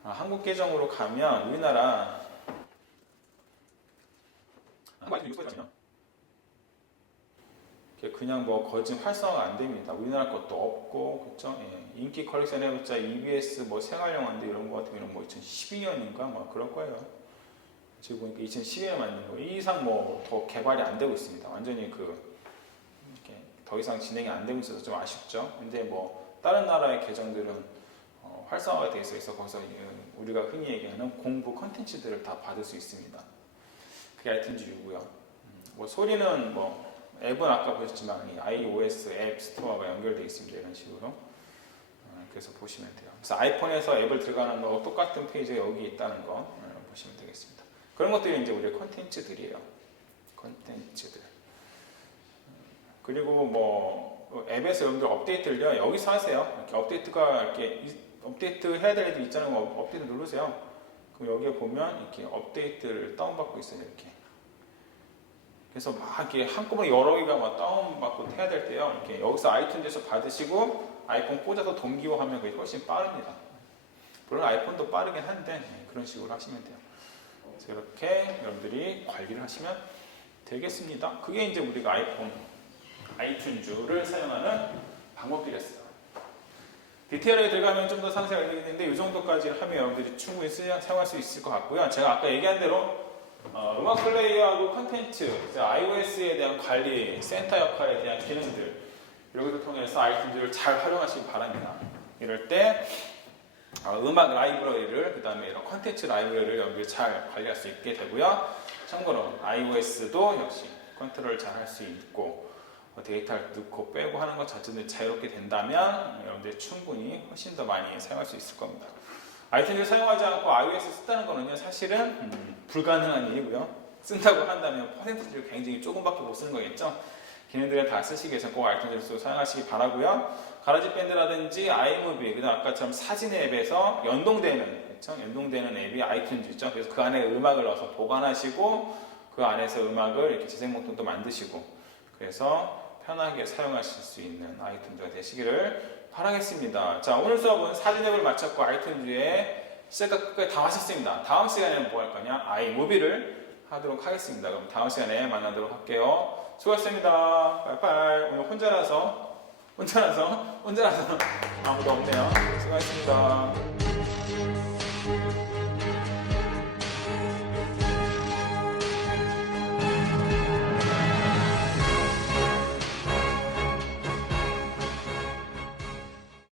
한국 계정으로 가면 우리나라 그냥 뭐 거진 활성화가 안 됩니다. 우리나라 것도 없고, 그쵸? 예. 인기 컬렉션 해봤자 EBS 뭐 생활영화인데 이런 거 같은 경우는 뭐 2012년인가 뭐 그럴 거예요. 지금 보니까 2012년 만든 거. 이 이상 뭐 더 개발이 안 되고 있습니다. 완전히 이렇게 더 이상 진행이 안 되고 있어서 좀 아쉽죠. 근데 뭐 다른 나라의 계정들은 활성화가 돼 있어서 거기서 우리가 흔히 얘기하는 공부 컨텐츠들을 다 받을 수 있습니다. 그게 아이튠즈 U고요. 뭐 소리는 뭐 앱은 아까 보셨지만 이 iOS 앱 스토어가 연결되어 있습니다. 이런 식으로. 그래서 보시면 돼요. 그래서 아이폰에서 앱을 들어가는 거 똑같은 페이지가 여기 있다는 거 보시면 되겠습니다. 그런 것들이 이제 우리의 컨텐츠들이에요. 컨텐츠들. 그리고 뭐 앱에서 여러분들 업데이트를요 여기서 하세요. 이렇게 업데이트가 이렇게 업데이트 해야 될 애들 있잖아요. 업데이트 누르세요. 그럼 여기에 보면 이렇게 업데이트를 다운받고 있어요. 이렇게. 그래서 막 이렇게 한꺼번에 여러 개가 막 다운받고 해야 될 때요. 이렇게 여기서 아이튠즈에서 받으시고 아이폰 꽂아서 동기화하면 그게 훨씬 빠릅니다. 물론 아이폰도 빠르긴 한데 그런 식으로 하시면 돼요. 그래서 이렇게 여러분들이 관리를 하시면 되겠습니다. 그게 이제 우리가 아이튠즈를 사용하는 방법들이었어요. 디테일에 들어가면 좀 더 상세히 알려드리는데 이 정도까지 하면 여러분들이 충분히 사용할 수 있을 것 같고요. 제가 아까 얘기한 대로 음악 플레이어하고 컨텐츠, iOS에 대한 관리, 센터 역할에 대한 기능들 이런 것을 통해서 아이튠즈를 잘 활용하시기 바랍니다. 이럴 때 음악 라이브러리를 그 다음에 이런 컨텐츠 라이브러리를 여러분들이 잘 관리할 수 있게 되고요. 참고로 iOS도 역시 컨트롤 잘 할 수 있고 데이터를 넣고 빼고 하는 것 자체는 자유롭게 된다면 여러분들이 충분히 훨씬 더 많이 사용할 수 있을 겁니다. 아이튠즈를 사용하지 않고 iOS 쓴다는 거는요 사실은 불가능한 일이고요. 쓴다고 한다면 퍼센트를 굉장히 조금밖에 못 쓰는 거겠죠. 기능들을 다 쓰시기 위해서 꼭 아이튠즈를 사용하시기 바라고요. 가라지 밴드라든지 아이무비, 그다음 아까처럼 사진 앱에서 연동되는, 그렇죠? 연동되는 앱이 아이튠즈죠. 그래서 그 안에 음악을 넣어서 보관하시고 그 안에서 음악을 이렇게 재생 목록도 만드시고 그래서 편하게 사용하실 수 있는 아이튠즈가 되시기를 바라겠습니다. 자, 오늘 수업은 사진 앱을 마쳤고 아이튠즈의 시작과 끝까지 다 마쳤습니다. 다음 시간에는 뭐 할 거냐? 아이무비를 하도록 하겠습니다. 그럼 다음 시간에 만나도록 할게요. 수고하셨습니다. 빠이빠이. 오늘 혼자라서 아무도 없네요. 수고하셨습니다.